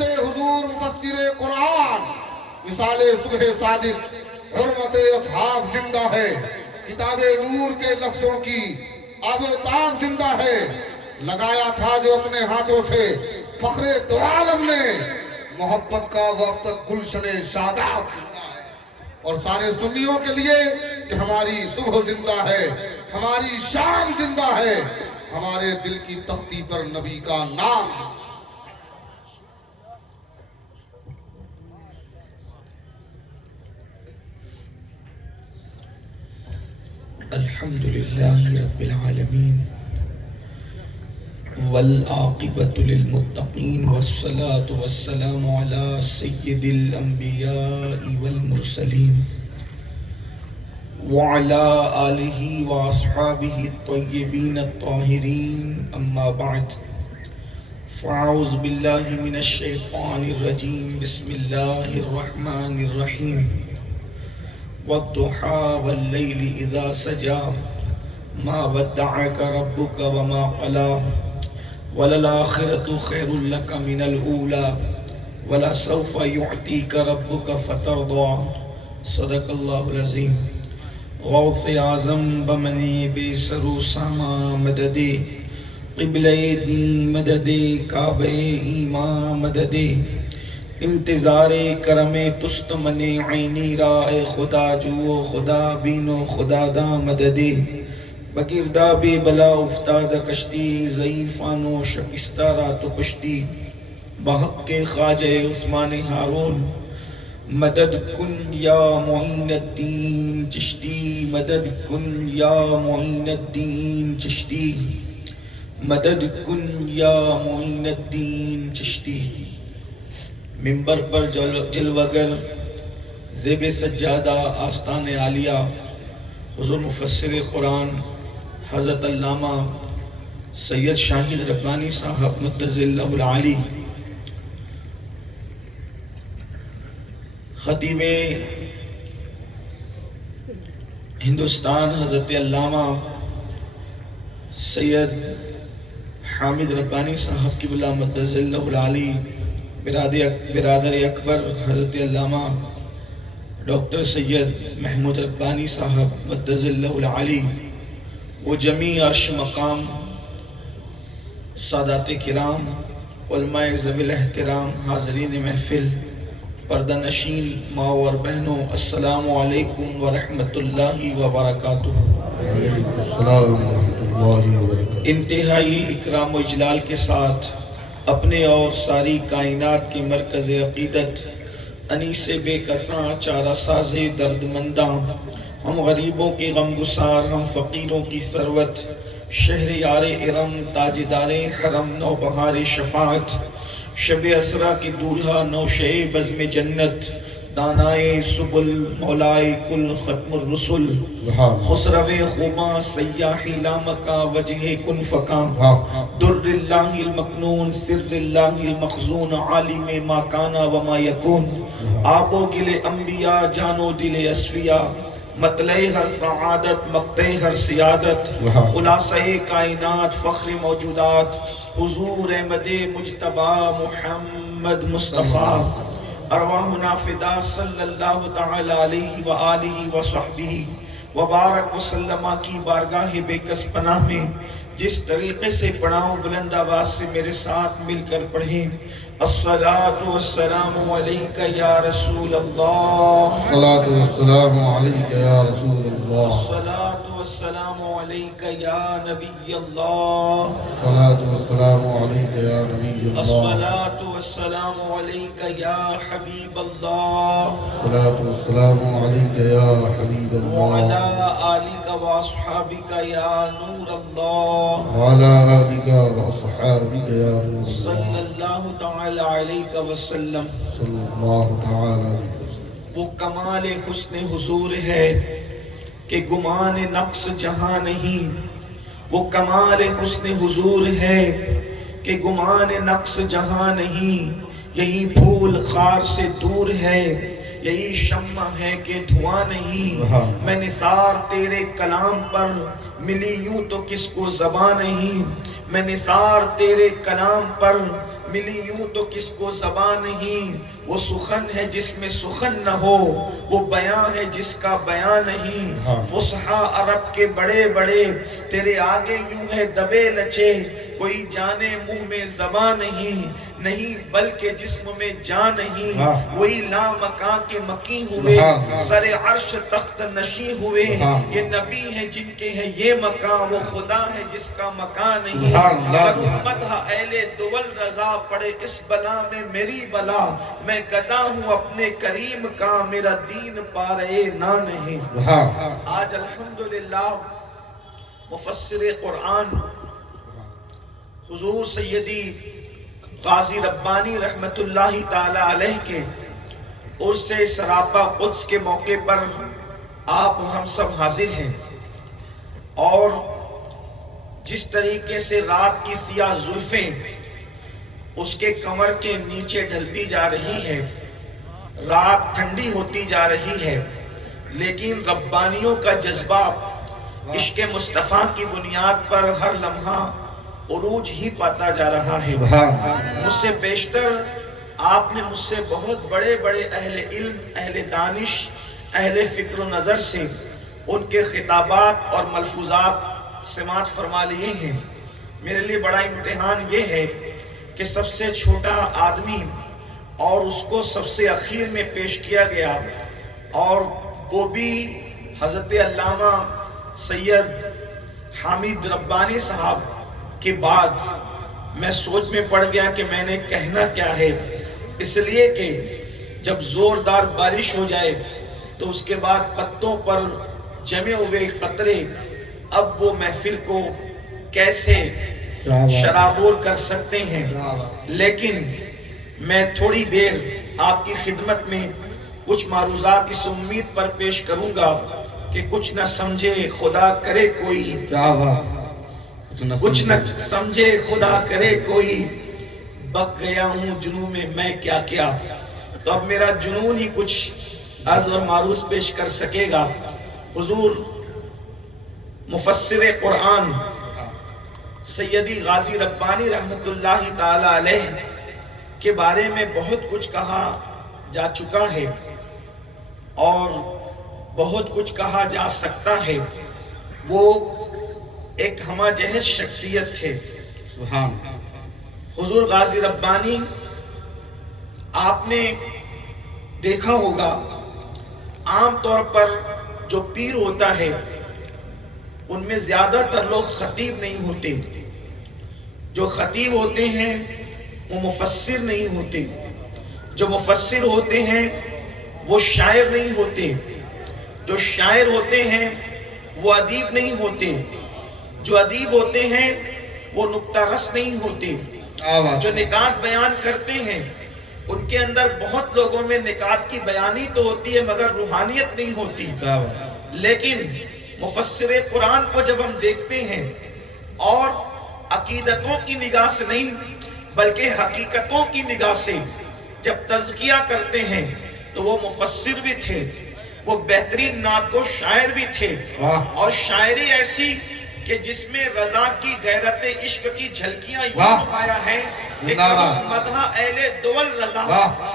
سے حضور مفسر قرآن مثال صبح صادق حرمت اصحاب زندہ ہے، کتاب نور کے لفظوں کی آب و تاب زندہ ہے، لگایا تھا جو اپنے ہاتھوں سے فخر دو عالم نے، محبت کا وہ اب تک گلشن شاداب زندہ ہے۔ اور سارے سنیوں کے لیے کہ ہماری صبح زندہ ہے، ہماری شام زندہ ہے، ہمارے دل کی تختی پر نبی کا نام ہے۔ الحمدللہ رب العالمین والعاقبۃ للمتقین والصلاة والسلام علی سید الانبیاء والمرسلین وعلی آلہ واصحابہ الطیبین الطاہرین، اما بعد فاعوذ باللہ من الشیطان الرجیم، بسم اللہ الرحمن الرحیم۔ والضحى والليل إذا سجى ما ودعك ربك وما قلى وللآخرة خير لك من الأولى ولسوف يعطيك ربك فترضى۔ صدق اللہ العظیم۔ غوث اعظم بمنی بے سرو ساما مددے، قبلہ دین مددے، کعبہ ایمان مددے، انتظار کرم تست من عینی رائے خدا جو خدا بینو خدا دا مددے، بگردہ بے بلا افتاد کشتی، ضعیفانو شکستہ رات و پشتی، بحق کے خواجہ عثمان ہارون، مدد کن یا معین الدین چشتی، مدد کن یا معین الدین چشتی، مدد کن یا معین الدین چشتی۔ ممبر پر جلوگر زیب سجادہ آستان عالیہ حضور مفسر قرآن حضرت علامہ سید شاہد ربانی صاحب مدظ اللہ العالی، خطیب ہندوستان حضرت علامہ سید حامد ربانی صاحب قبلہ مدظ اللہ العالی، برادر اکبر حضرت علامہ ڈاکٹر سید محمود ربانی صاحب مدظ اللہ العالی، وہ جمیع عرش مقام سادات کرام، علماء ذوی الاحترام، حاضرین محفل، پردہ نشین ماں اور بہنوں، السلام علیکم ورحمۃ اللہ وبرکاتہ۔ وعلیکم السلام ورحمۃ اللہ وبرکاتہ۔ انتہائی اکرام و اجلال کے ساتھ اپنے اور ساری کائنات کے مرکز عقیدت، انیس بے کساں چارہ ساز درد منداں، ہم غریبوں کے غم گسار، ہم فقیروں کی ثروت، شہریار ارم، تاجدار حرم، نو بہار شفاعت، شب اسرا کی دولہا، نوشے بزم جنت، دانائے سبل، مولائے کل، ختم الرسل، خسرو خوباں، سیاحی لامکاں، وجہ کن فکاں، در اللہ المکنون، سر اللہ المخزون، عالم ما کانا وما یکون، آب و گل انبیاء، جان و دل اصفیاء، مطلع ہر سعادت، مقطع ہر سیادت، خلاصہ کائنات، فخر موجودات، حضور احمد مجتبی محمد مصطفیٰ، ارواحنا فدا صلی اللہ تعالی علیہ وآلہ وصحبہ وبارک وسلم کی بارگاہ بے کس پناہ میں جس طریقے سے پڑھاؤں، بلند آواز سے میرے ساتھ مل کر پڑھیں۔ الصلاة والسلام علیکہ یا رسول اللہ، الصلاة والسلام علیکہ یا رسول اللہ، الصلاة والسلام علیکہ یا نبی اللہ، الصلاة والسلام علیکہ یا نبی اللہ، الصلاة والسلام علیکہ یا حبیب اللہ، الصلاة والسلام علیکہ یا حبیب وعلی اللہ، آلک واصحابک یا نور اللہ، وعلی آلک واصحابک یا نور صلی اللہ، اللہ تعالی علیہ وسلم۔ صلی اللہ تعالی علیہ وسلم۔ وہ کمال حسن حضور ہے کہ گمان نقص جہاں نہیں، وہ کمال حسن حضور ہے کہ گمان نقص جہاں نہیں، یہی پھول خار سے دور ہے، یہی شمع ہے کہ دھواں نہیں، میں نثار تیرے کلام پر، ملی یوں تو کس کو زبان نہیں، میں نثار تیرے کلام پر، ملی یوں تو کس کو زبان نہیں، وہ سخن ہے جس میں سخن نہ ہو، وہ بیاں ہے جس کا بیاں نہیں، فصحا عرب کے بڑے بڑے تیرے آگے یوں ہے دبے لچے، کوئی جانے منہ میں زبان نہیں بلکہ جسم میں جان نہیں، وہی لامکاں کے مکی ہوئے، سر عرش تخت نشیں ہوئے، یہ نبی ہے جن کے ہے یہ مکان، وہ خدا ہے جس کا مکان نہیں، مدح اہل دول رضا پڑے اس بلا میں میری بلا، میں گدا ہوں اپنے کریم کا، میرا دین پارے نہ نہیں۔ آج الحمدللہ مفسر قرآن حضور سیدی غازی ربانی رحمت اللہ تعالی علیہ کے عرس سراپا قدس کے موقع پر آپ ہم سب حاضر ہیں، اور جس طریقے سے رات کی سیاہ زلفیں اس کے کمر کے نیچے ڈھلتی جا رہی ہے، رات ٹھنڈی ہوتی جا رہی ہے، لیکن ربانیوں کا جذبہ عشق مصطفیٰ کی بنیاد پر ہر لمحہ عروج ہی پاتا جا رہا ہے۔ مجھ سے بیشتر آپ نے مجھ سے بہت بڑے بڑے اہل علم، اہل دانش، اہل فکر و نظر سے ان کے خطابات اور ملفوظات سماعت فرما لیے ہیں۔ میرے لیے بڑا امتحان یہ ہے کہ سب سے چھوٹا آدمی اور اس کو سب سے اخیر میں پیش کیا گیا، اور وہ بھی حضرت علامہ سید حامد ربانی صاحب کے بعد میں سوچ میں پڑ گیا کہ میں نے کہنا کیا ہے، اس لیے کہ جب زوردار بارش ہو جائے تو اس کے بعد پتوں پر جمے ہوئے قطرے اب وہ محفل کو کیسے شرابور کر سکتے ہیں، لیکن میں تھوڑی دیر آپ کی خدمت میں کچھ معروضات اس امید پر پیش کروں گا کہ کچھ نہ سمجھے خدا کرے کوئی، کچھ نہ سمجھے خدا کرے کوئی، بک گیا ہوں جنون میں کیا کیا۔ تو اب میرا جنون ہی کچھ عرض اور معروض پیش کر سکے گا۔ حضور مفسر قرآن سیدی غازی ربانی رحمت اللہ تعالی علیہ کے بارے میں بہت کچھ کہا جا چکا ہے اور بہت کچھ کہا جا سکتا ہے۔ وہ ایک ہمہ جہت شخصیت تھے۔ سبحان حضور غازی ربانی آپ نے دیکھا ہوگا عام طور پر جو پیر ہوتا ہے ان میں زیادہ تر لوگ خطیب نہیں ہوتے، جو خطیب ہوتے ہیں وہ مفسر نہیں ہوتے، جو مفسر ہوتے ہیں وہ شاعر نہیں ہوتے، جو شاعر ہوتے ہیں وہ ادیب نہیں ہوتے، جو ادیب ہوتے ہیں وہ نکتہ رس نہیں ہوتے، جو نکات بیان کرتے ہیں ان کے اندر بہت لوگوں میں نکات کی بیانی تو ہوتی ہے مگر روحانیت نہیں ہوتی۔ لیکن مفسر قرآن کو جب ہم دیکھتے ہیں اور عقیدتوں کی نگاہ سے نہیں بلکہ حقیقتوں کی نگاہ سے جب تزکیہ کرتے ہیں تو وہ مفسر بھی تھے، وہ بہترین نعت گو شاعر بھی تھے، اور شاعری ایسی کہ جس میں رضا کی غیرت عشق کی جھلکیاں یوں پایا ہے کہ مدح اہل دول رضا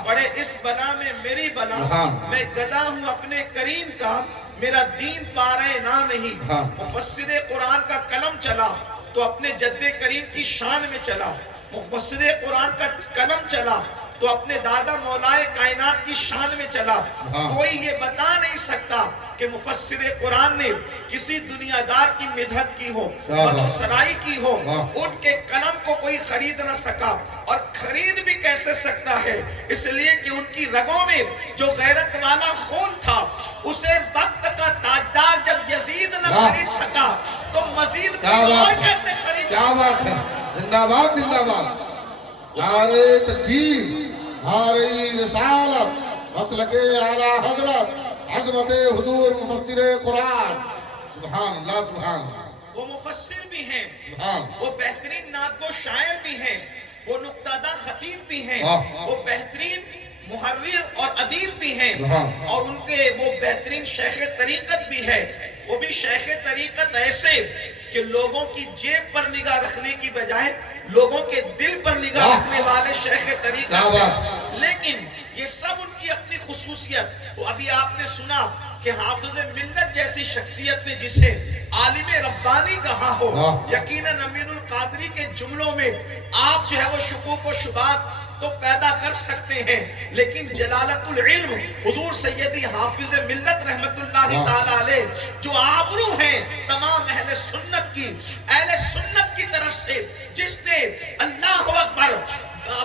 پڑے اس بلا میں میری بلا، میں گدا ہوں اپنے کریم کا، میرا دین پارے نہ نہیں۔ مفسر قرآن کا قلم چلا تو اپنے جد کریم کی شان میں چلا، مفسر قرآن کا قلم چلا تو اپنے دادا مولائے کائنات کی شان میں چلا۔ کوئی یہ بتا نہیں سکتا کہ مفسر قرآن نے کسی دنیا دار کی مدحت کی ہو، مدح سرائی کی ہو، ان کے قلم کو کوئی خرید نہ سکا، اور خرید بھی کیسے سکتا ہے، اس لیے کہ ان کی رگوں میں جو غیرت والا خون تھا اسے وقت کا تاجدار جب یزید نہ خرید سکا تو مزید اور کیسے خرید سکتا۔ کیا بات ہے، زندہ باد زندہ باد، نعرہ تکبیر، نعرہ رسالت، مسلک اعلیٰ حضرت، عظمت حضور مفسر قرآن، سبحان اللہ سبحان اللہ۔ وہ مفسر بھی ہیں، سبحان وہ بہترین نعت گو شاعر بھی ہیں، وہ نکتہ دہ خطیب بھی ہیں، وہ بہترین محرر اور ادیب بھی ہیں، اور ان کے وہ بہترین شیخ طریقت بھی ہے، وہ بھی شیخ طریقت ایسے کہ لوگوں کی جیب پر نگاہ رکھنے کی بجائے لوگوں کے دل پر نگاہ رکھنے والے شیخ طریقہ، لیکن یہ سب ان کی اپنی خصوصیت۔ تو ابھی آپ نے سنا کہ حافظ ملت جیسی شخصیت نے جسے عالم ربانی کہا ہو، یقیناً امین القادری کے جملوں میں آپ جو ہے وہ شکوک و شبہات تو پیدا کر سکتے ہیں، لیکن جلالت العلم حضور سیدی حافظ ملت رحمت اللہ تعالیٰ علیہ جو آبرو ہیں تمام اہل سنت کی طرف سے، جس نے اللہ اکبر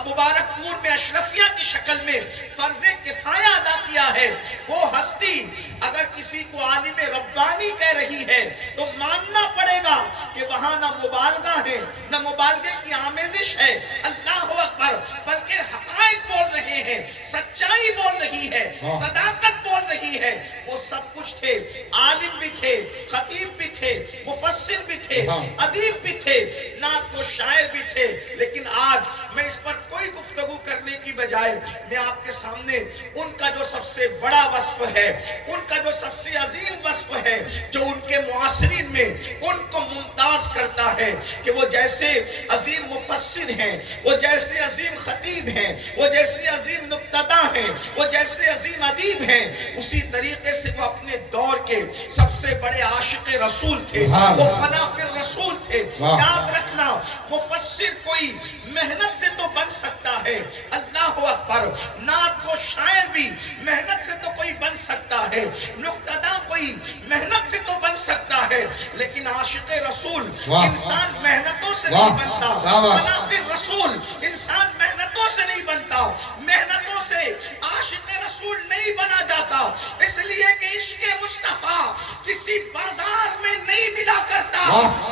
مبارک پور میں اشرفیہ کی شکل میں فرض کفایہ ادا کیا ہے، وہ ہستی اگر کسی کو عالم ربانی کہہ رہی ہے تو ماننا پڑے گا کہ وہاں نہ مبالغہ ہے نہ مبالغے کی آمیزش ہے، اللہ اکبر، بلکہ حقائق بول رہے ہیں، سچائی بول رہی ہے، صداقت بول رہی ہے۔ وہ سب کچھ تھے، عالم بھی تھے، خطیب بھی تھے، مفسر بھی تھے، ادیب بھی تھے، نعت و شاعر بھی تھے، لیکن آج میں اس پر کوئی گفتگو کرنے کی بجائے میں آپ کے سامنے ان کا جو سب سے بڑا وصف ہے، ان کا جو سب سے عظیم وصف ہے، جو ان کے معاصرین میں ان کو ممتاز کرتا ہے کہ وہ جیسے عظیم مفسر ہیں، وہ جیسے عظیم خطیب ہیں، وہ جیسے عظیم نقطہ ہیں، وہ جیسے عظیم ادیب ہیں، اسی طریقے سے وہ اپنے دور کے سب سے بڑے عاشق رسول تھے، وہ فنا فی الرسول تھے۔ یاد رکھنا، مفسر کوئی محنت سے تو بن سکتا ہے، اللہ اکبر، نعت کو شاعر بھی محنت سے تو کوئی بن سکتا ہے، نقطہ کوئی محنت سے تو بن سکتا ہے، لیکن عاشق رسول انسان محنتوں سے نہیں بنتا، فنا فی الرسول انسان محنتوں سے نہیں بنتا، محنتوں سے عاشق رسول نہیں بنا جاتا، اس لیے کہ عشق مصطفیٰ کسی بازار میں نہیں ملا کرتا،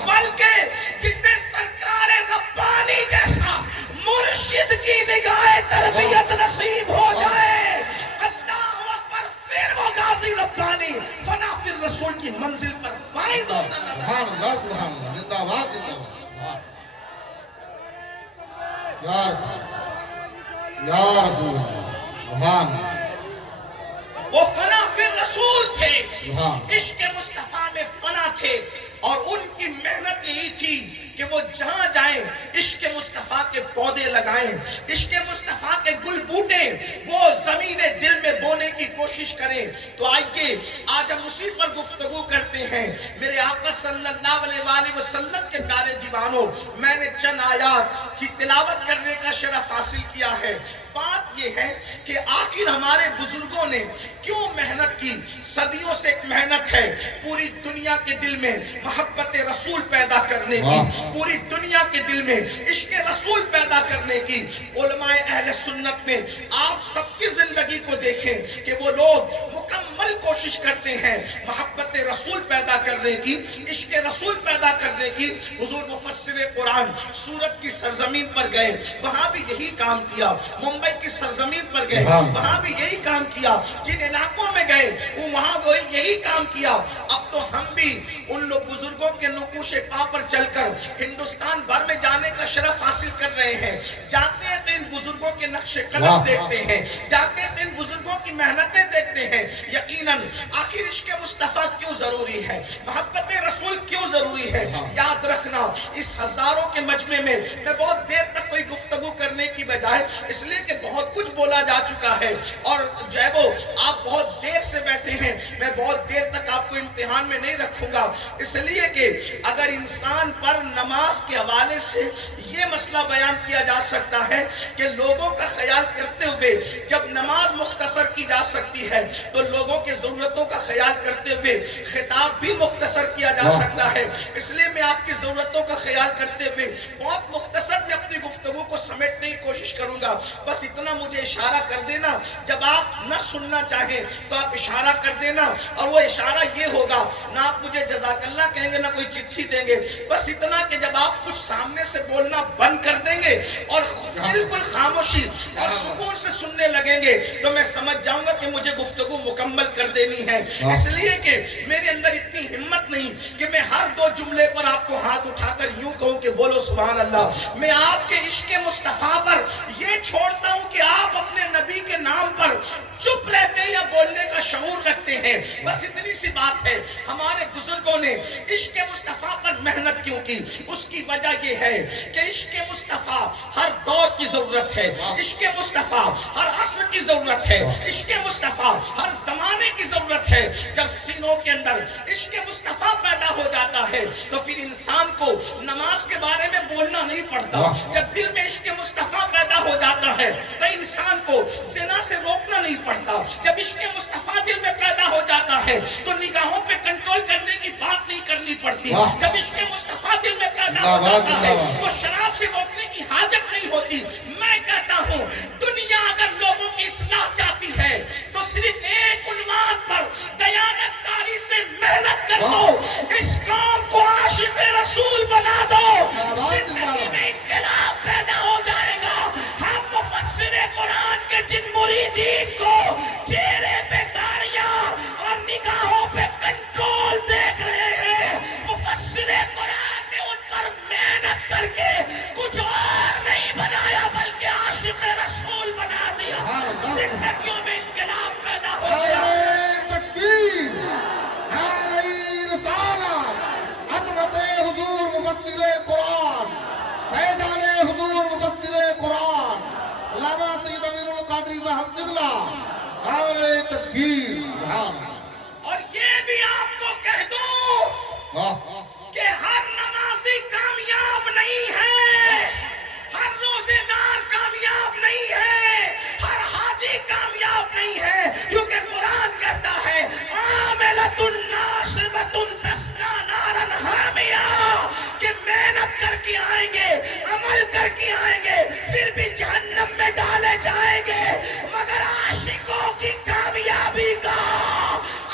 بلکہ جسے سرکار ربانی جیسا مرشد کی نگاہ تربیت نصیب ہو جائے، اللہ اکبر، پھر وہ غازی ربانی فنا فی الرسول کی منزل پر فائز ہوتا ہے۔ سبحان اللہ، سبحان اللہ، زندہ باد، زندہ باد، یا رسول اللہ، سبحان اللہ۔ وہ فنا فی الرسول تھے، عشق مصطفیٰ میں فنا تھے، اور ان کی محنت یہی تھی کہ وہ جہاں جائیں عشق مصطفیٰ کے پودے لگائیں، عشق مصطفیٰ کے گل بوٹے وہ زمین دل میں بونے کی کوشش کریں۔ تو آئیے آج ہم اسی پر گفتگو کرتے ہیں۔ میرے آقا صلی اللہ علیہ وآلہ وسلم کے پیارے دیوانوں، میں نے چند آیات کی تلاوت کرنے کا شرف حاصل کیا ہے۔ بات یہ ہے کہ آخر ہمارے بزرگوں نے کیوں محنت کی؟ صدیوں سے ایک محنت ہے پوری دنیا کے دل میں محبت رسول پیدا کرنے کی، پوری دنیا کے دل میں عشق رسول پیدا کرنے کی۔ علماء اہل سنت میں آپ سب کی زندگی کو دیکھیں کہ وہ لوگ مکمل کوشش کرتے ہیں محبت رسول پیدا کرنے کی، عشق رسول پیدا کرنے کی۔ حضور مفسر قرآن سورت کی سرزمین پر گئے، وہاں بھی یہی کام کیا، ممبئی کی سرزمین پر گئے، وہاں بھی یہی کام کیا، جن علاقوں میں گئے وہاں یہی کام کیا۔ اب تو ہم بھی ان لوگ بزرگوں کے نقوش پا پر چل کر ہندوستان بھر میں جانے کا شرف حاصل کر رہے ہیں، جاتے ہیں تو ان بزرگوں کے نقش قلم دیکھتے ہیں، جاتے ہیں تو ان بزرگوں کی محنتیں دیکھتے ہیں۔ یقیناً آخر عشق مصطفیٰ کیوں ضروری ہے، محبت رسول کیوں ضروری ہے؟ یاد رکھنا، اس ہزاروں کے مجمع میں میں بہت دیر تک کوئی گفتگو کرنے کی بجائے، اس لیے کہ بہت کچھ بولا جا چکا ہے اور جو ہے وہ آپ بہت دیر سے بیٹھے ہیں، میں بہت دیر تک آپ کو امتحان میں نہیں رکھوں گا، اس لیے کہ اگر انسان پر نماز کے حوالے سے یہ مسئلہ بیان کیا جا سکتا ہے کہ لوگوں کا خیال کرتے ہوئے جب نماز مختصر کی جا سکتی ہے تو لوگوں کے ضرورتوں کا خیال کرتے ہوئے خطاب بھی مختصر کیا جا سکتا ہے۔ اس لیے میں آپ کی ضرورتوں کا خیال کرتے ہوئے بہت مختصر میں اپنی گفتگو کو سمیٹنے کی کوشش کروں گا۔ بس اتنا مجھے اشارہ کر دینا، جب آپ نہ سننا چاہیں تو آپ اشارہ کر دینا، اور وہ اشارہ یہ ہوگا، نہ آپ مجھے جزاک اللہ کہیں گے نہ کوئی چٹھی دیں گے، بس اتنا کہ جب آپ کچھ سامنے سے بولنا بند کر دیں گے اور بالکل خاموشی اور سکون سے سننے لگیں گے تو میں سمجھ جاؤں گا کہ مجھے گفتگو مکمل کر دینی ہے۔ اس لیے کہ میرے اندر اتنی ہمت نہیں کہ میں ہر دو جملے پر آپ کو ہاتھ اٹھا کر یوں کہوں کہ بولو سبحان اللہ۔ میں آپ کے عشق مصطفیٰ پر یہ چھوڑتا ہوں کہ آپ اپنے نبی کے نام پر چپ رہتے ہیں یا بولنے کا شعور رکھتے ہیں، بس اتنی سی بات بات ہے ہمارے بزرگوں نے عشق مصطفیٰ پر محنت کیوں کی؟ اس کی وجہ یہ ہے کہ عشق مصطفیٰ ہر دور کی ضرورت ہے، عشق مصطفیٰ ہر عصر کی ضرورت ہے، عشق مصطفیٰ ہر زمانے کی ضرورت ہے۔ جب سینوں کے اندر عشق مصطفیٰ پیدا ہو جاتا ہے تو پھر انسان کو نماز کے بارے میں بولنا نہیں پڑتا۔ جب دل میں عشق مصطفیٰ پیدا ہو جاتا ہے تو انسان کو زنا سے روکنا نہیں پڑتا۔ جب عشق مصطفیٰ دل میں پیدا ہو جاتا ہے تو نگاہوں پہ کنٹرول کرنے کی بات نہیں کرنی پڑتی۔ جب عشق مصطفیٰ دل میں پیدا ہو جاتا ہے تو شراب سے روکنے کی حاجت نہیں ہوتی۔ میں کہتا ہوں دنیا اگر لوگوں کی اصلاح چاہتی ہے تو صرف ایک عنوان پر دیانت داری سے محنت کر دو، اس قوم کو عاشق رسول بنا دو، زندگی میں انقلاب پیدا ہو جائے گا۔ ہم مفسر قرآن کے جن مریدین کو چہرے پہ داڑیاں اور نگاہوں پہ کنٹرول دیکھ رہے ہیں، مفسر قرآن نے ان پر محنت کر کے کچھ اور نہیں بنایا بلکہ عاشق رسول بنا دیا۔ زندگیوں میں انقلاب پیدا ہو گیا۔ تکبیر، نعرہ رسالت، عظمت حضور مفسر قرآن، فیضان حضور مفسر قرآن، علامہ سید امین القادری صاحب قبلہ، نعرہ تکبیر۔ اور یہ بھی آپ کو کہہ دوں کہ ہر نمازی کامیاب نہیں ہے، ہر روزے دار کامیاب نہیں ہے، ہر حاجی کامیاب نہیں ہے، کیونکہ قرآن کہتا ہے عاملۃ ناصبۃ تسلیٰ نارا حامیہ، کہ محنت کر کے آئیں گے، عمل کر کے آئیں گے، پھر بھی جہنم میں ڈالے جائیں گے، مگر عاشقوں کی کامیابی کا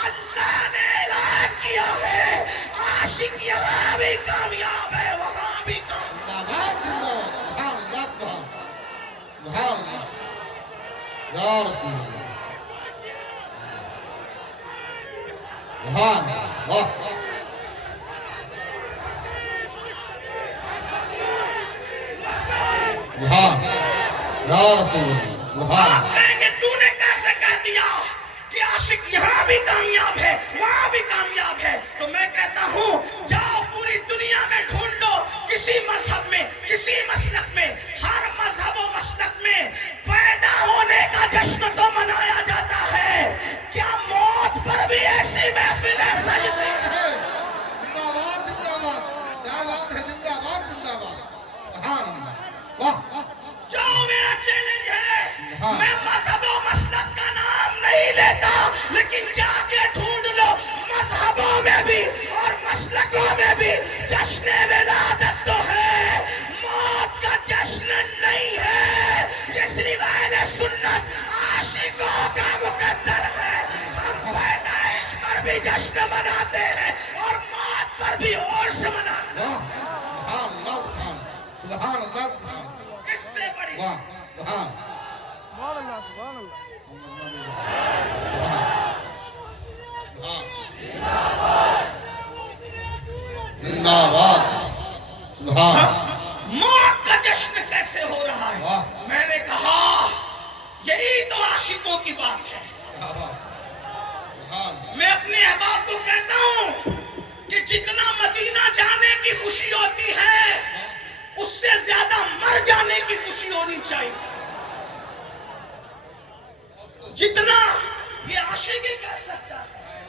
اللہ نے اعلان کیا ہے۔ عاشق یہاں بھی کامیاب ہے، وہاں بھی کامیاب ہے۔ یا رسول اللہ، سبحان اللہ، سبحان یا رسول اللہ، سبحان۔ آپ کہیں گے تو نے کیسے کہہ دیا کہ عاشق یہاں بھی کامیاب ہے وہاں بھی کامیاب ہے؟ تو میں کہتا ہوں جاؤ پوری دنیا میں ڈھونڈ لو، کسی مذہب میں، کسی مسلک میں، ہر مذہب و مسلک میں پیدا ہونے کا جشن تو منایا جاتا ہے، کیا موت پر بھی ایسی محفل ہے؟ سجدے زندہ باد، زندہ باد، کیا بات ہے، زندہ باد، زندہ باد، سبحان اللہ، واہ۔ جاؤ، میرا چیلنج ہے، میں مذہب و مسلک کا نام نہیں لیتا، لیکن جا کے ڈھونڈ لو مذہبوں میں بھی اور مسلکوں میں بھی جشن ولادت تو ہے، موت کا جشن نہیں ہے۔ یہ صرف اہل سنت عاشقوں کا مقدر ہے۔ ہم پیدائش پر بھی جشن مناتے ہیں اور موت پر بھی عرس مناتے ہیں۔ سبحان اللہ، سبحان اللہ، سبحان اس سے بڑی واہ، سبحان سبحان اللہ، سبحان اللہ۔ زندہ باد، سبحان۔ موت کا جشن کیسے ہو رہا ہے؟ میں نے کہا یہی تو عاشقوں کی بات ہے۔ میں اپنے احباب کو کہتا ہوں کہ جتنا مدینہ جانے کی خوشی ہوتی ہے اس سے زیادہ مر جانے کی خوشی ہونی چاہیے۔ جتنا یہ عاشقی کہہ سکتا ہے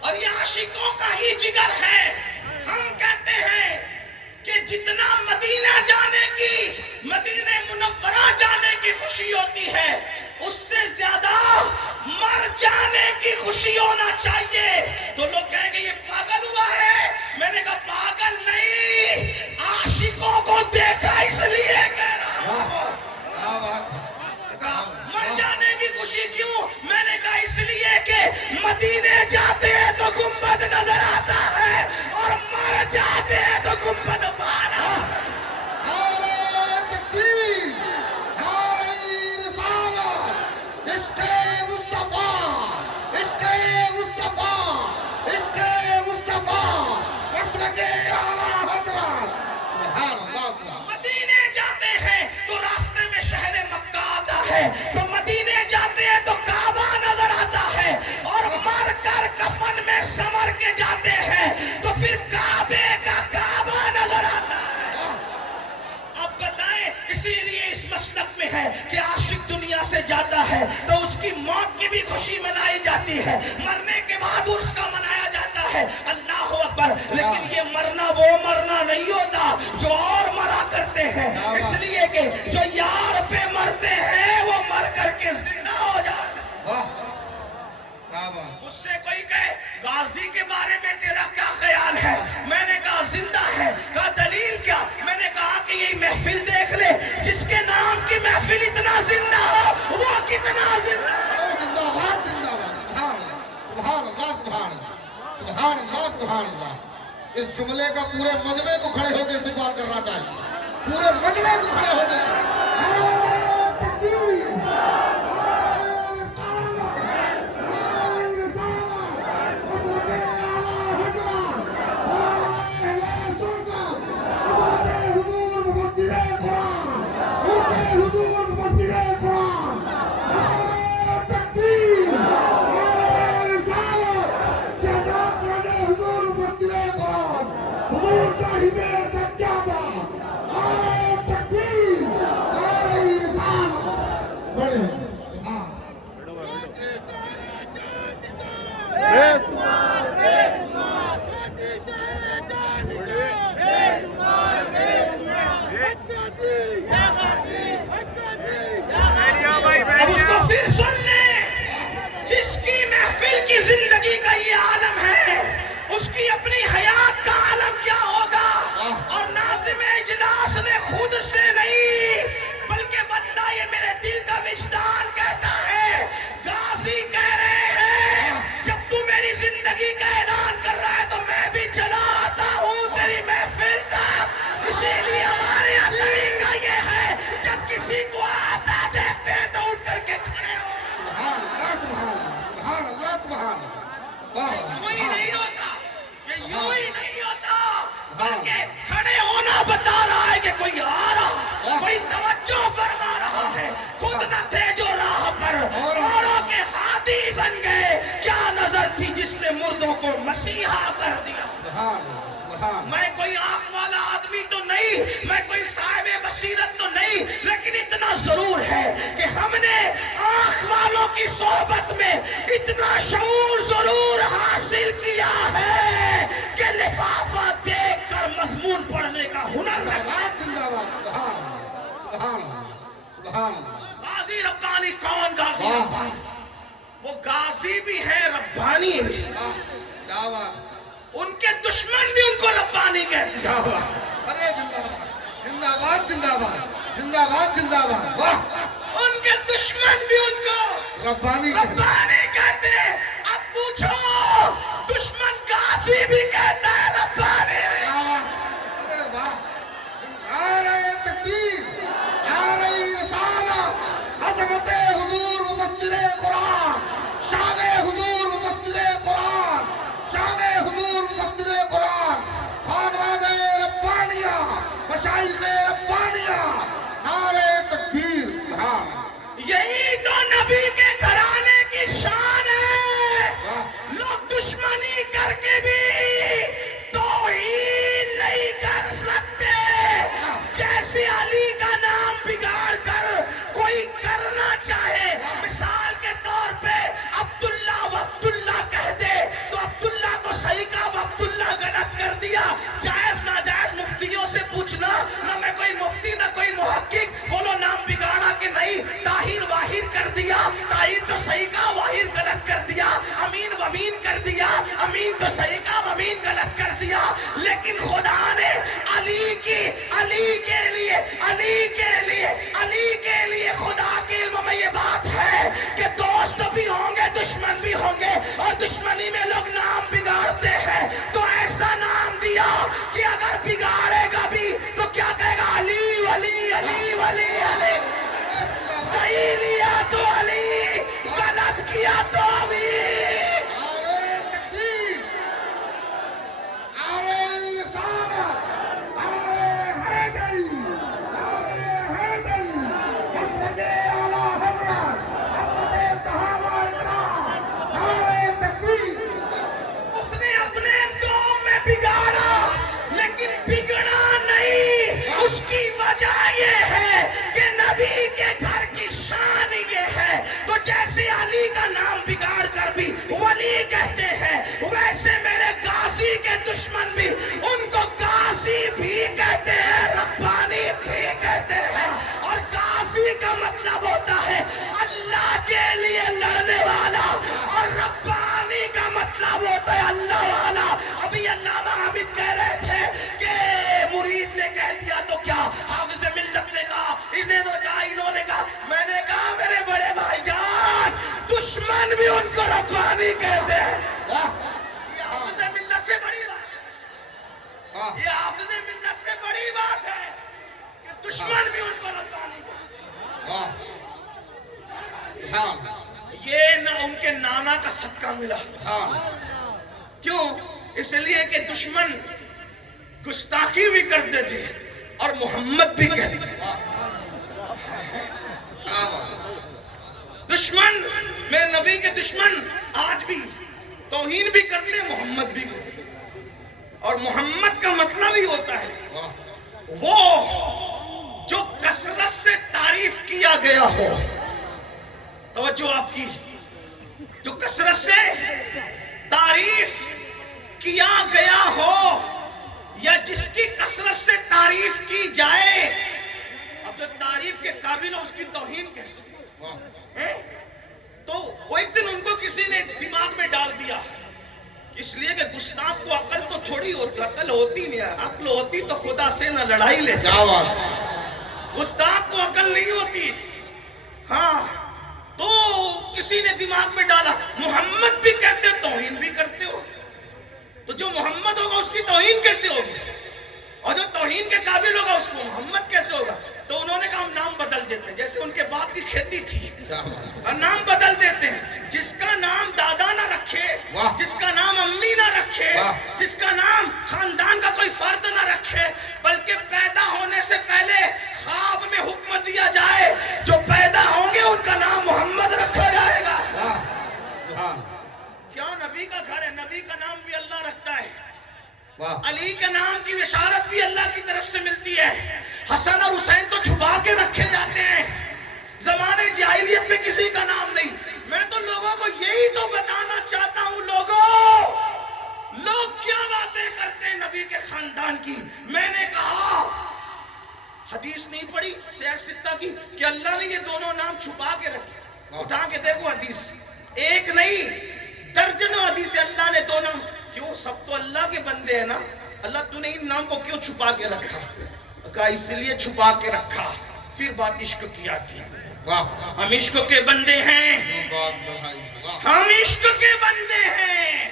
اور یہ عاشقوں کا ہی جگر ہے۔ ہم کہتے ہیں کہ جتنا مدینہ جانے کی، مدینہ منورہ جانے کی خوشی ہوتی ہے اس سے زیادہ مر جانے کی خوشی ہونا چاہیے۔ تو لوگ کہیں گے یہ پاگل ہوا ہے، میں نے کہا پاگل نہیں، عاشقوں کو دیکھا اس لیے کہہ رہا ہوں۔ مر جانے کی خوشی کیوں؟ میں نے کہا اس لیے کہ مدینے جاتے ہیں تو گنبد نظر آتا ہے اور مر جاتے ہیں تو گنبد بالا۔ نعرہ تکبیر، نعرہ رسالت، عشق مصطفیٰ، عشق مصطفیٰ، عشق مصطفیٰ، مسلک اعلیٰ حضرت، سبحان اللہ۔ مدینے جاتے ہیں تو راستے میں شہر مکہ آتا ہے، تو مدینے جاتے ہیں تو کعبہ نظر آتا ہے، اور مر کر کفن میں سمر کے سے جاتا ہے تو اس کی موت کی بھی خوشی منائی جاتی ہے، مرنے کے بعد اس کا منایا جاتا ہے، اللہ اکبر۔ لیکن یہ مرنا وہ مرنا نہیں ہوتا جو اور مرا کرتے ہیں، اس لیے کہ جو یار پہ مرتے ہیں وہ مر کر کے زندہ ہو جاتے ہیں۔ مجھ سے کوئی کہے غازی کے بارے میں تیرا کیا خیال ہے؟ میں نے کہا زندہ ہے، کہا دلیل کیا؟ میں نے کہا کہ یہ محفل دیکھ لے، جس کے نام کی محفل اتنا زندہ ہو وہ کتنا زندہ ہے۔ زندہ باد زندہ باد، سبحان اللہ سبحان اللہ سبحان اللہ سبحان اللہ۔ اس جملے کا پورے مجمع کو کھڑے ہو کے استقبال کرنا چاہیے، پورے مجمع کو کھڑے ہو کے اب اس کو پھر سن لیں، جس کی محفل کی زندگی کا یہ عالم ہے اس کی اپنی حیات کا عالم کیا ہوگا۔ اور ناظم اجلاس نے خود سے نہیں بلکہ واللہ یہ میرے دل کا وجدان کہتا ہے، غازی کہہ رہے ہیں جب تو میری زندگی کا اعلان کر رہا ہے تو میں بھی چلا آتا ہوں تیری محفل تک۔ اسی لیے ہمارے یہاں طریقہ یہ ہے جب کسی کو آتا دیکھتے ہیں تو اٹھ کر کے کھڑے ہو۔ سبحان اللہ سبحان اللہ۔ یوں ہی نہیں ہوتا، یہ یوں ہی نہیں ہوتا، بلکہ کھڑے ہونا بتا رہا ہے کہ کوئی آ رہا، کوئی توجہ فرما رہا ہے۔ خود نہ تھے جو راہ پر، اوروں کے ہادی بن گئے۔ کیا نظر تھی جس نے مردوں کو مسیحا کر دیا۔ میں کوئی آنکھ والا آدمی تو نہیں، میں کوئی صاحب بصیرت تو نہیں، لیکن اتنا ضرور ہے کہ ہم نے آنکھ والوں کی صحبت میں اتنا شعور ضرور حاصل کیا ہے کہ لفافہ دیکھ کر مضمون پڑھنے کا ہنر غازی ربانی کون؟ غازی ربانی وہ غازی بھی ہے ربانی بھی، ان کے دشمن بھی ان کو ربانی کہتے ہیں۔ ارے زندہ باد زندہ باد زندہ باد زندہ باد، واہ۔ ان کے دشمن بھی ان کو ربانی کہتے ہیں۔ اب پوچھو دشمن غازی بھی کہتا ہے ربانی بھی۔ ارے واہ، نعرہ تکبیر، نعرہ رسالت، عظمت حضور مفسر قرآن، شان حضور مفسر قرآن، شان حضور مفسر قرآن، خانواد ربانیہ، مشائخ ربانیہ، نعرہ تکبیر۔ یہی تو نبی کے گھرانے کی شان بھی ان کو قاضی بھی کہتے ہیں، ربانی بھی کہتے ہیں۔ اور قاضی کا مطلب ہوتا ہے اللہ کے لیے لڑنے والا، اور ربانی کا مطلب ہوتا ہے اللہ والا۔ ابھی علامہ حامد کہہ رہے تھے کہ مرید نے کہہ دیا تو کیا، حافظ ملت نے کہا، انہوں نے کہا، میں نے کہا میرے بڑے بھائی جان، دشمن بھی ان کو ربانی کہتے ہیں۔ یہ حافظ ملت سے بڑی بات ہے، یہ حافظ ملت سے بڑی بات ہے کہ دشمن بھی ان کو ربانی کہتے ہیں۔ یہ نہ ان کے نانا کا صدقہ ملا۔ کیوں؟ اس لیے کہ دشمن گستاخی بھی کرتے تھے اور محمد بھی کہتے تھے۔ دشمن، میرے نبی کے دشمن آج بھی توہین بھی کرتے ہیں، محمد بھی کرتے ہیں۔ اور محمد کا مطلب ہی ہوتا ہے وہ جو کثرت سے تعریف کیا گیا ہو۔ توجہ آپ کی، جو کثرت سے تعریف کیا گیا ہو یا جس کی کثرت سے تعریف کی جائے۔ اب جو تعریف کے قابل ہو اس کی توہین کیسے؟ تو وہ ایک دن ان کو کسی نے دماغ میں ڈال دیا، اس لیے کہ گستاخ کو عقل تو تھوڑی ہوتی، عقل ہوتی نہیں ہے، عقل ہوتی تو خدا سے نہ لڑائی لیتے۔ گستاخ کو عقل نہیں ہوتی۔ ہاں، تو کسی نے دماغ میں ڈالا محمد بھی کہتے ہو، توہین بھی کرتے ہو، تو جو محمد ہوگا اس کی توہین کیسے ہوگی؟ اور جو توہین کے قابل ہوگا اس کو محمد کیسے ہوگا؟ تو انہوں نے کہا ہم نام بدل دیتے ہیں، جیسے ان کے باپ کی کھیتی تھی اور نام بدل دیتے ہیں۔ جس کا نام دادا نہ رکھے، جس کا نام امی نہ رکھے، جس کا نام خاندان کا کوئی فرد نہ رکھے، بلکہ پیدا ہونے سے پہلے خواب میں حکم دیا جائے جو پیدا ہوں گے ان کا نام محمد رکھا جائے گا۔ کیوں؟ نبی کا گھر ہے، نبی کا نام بھی اللہ رکھتا ہے، علی کے نام کی بشارت بھی اللہ کی طرف سے ملتی ہے۔ حسن اور حسین تو چھپا کے رکھے جاتے ہیں، زمانے جاہلیت میں کسی کا نام نہیں۔ میں تو لوگوں کو یہی تو بتانا چاہتا ہوں، لوگ کیا باتیں کرتے ہیں نبی کے خاندان کی۔ میں نے کہا حدیث نہیں پڑھی سیاہ ستہ کی کہ اللہ نے یہ دونوں نام چھپا کے رکھے؟ اٹھا کے دیکھو حدیث، ایک نہیں درجنوں حدیث اللہ نے دو نام۔ کیوں؟ سب تو اللہ کے بندے ہیں نا، اللہ تو نے ان نام کو کیوں چھپا کے رکھا؟ کہا اس لیے چھپا کے رکھا، پھر بات عشق کی آتی ہے۔ ہم عشق کے بندے ہیں، ہم عشق کے بندے ہیں۔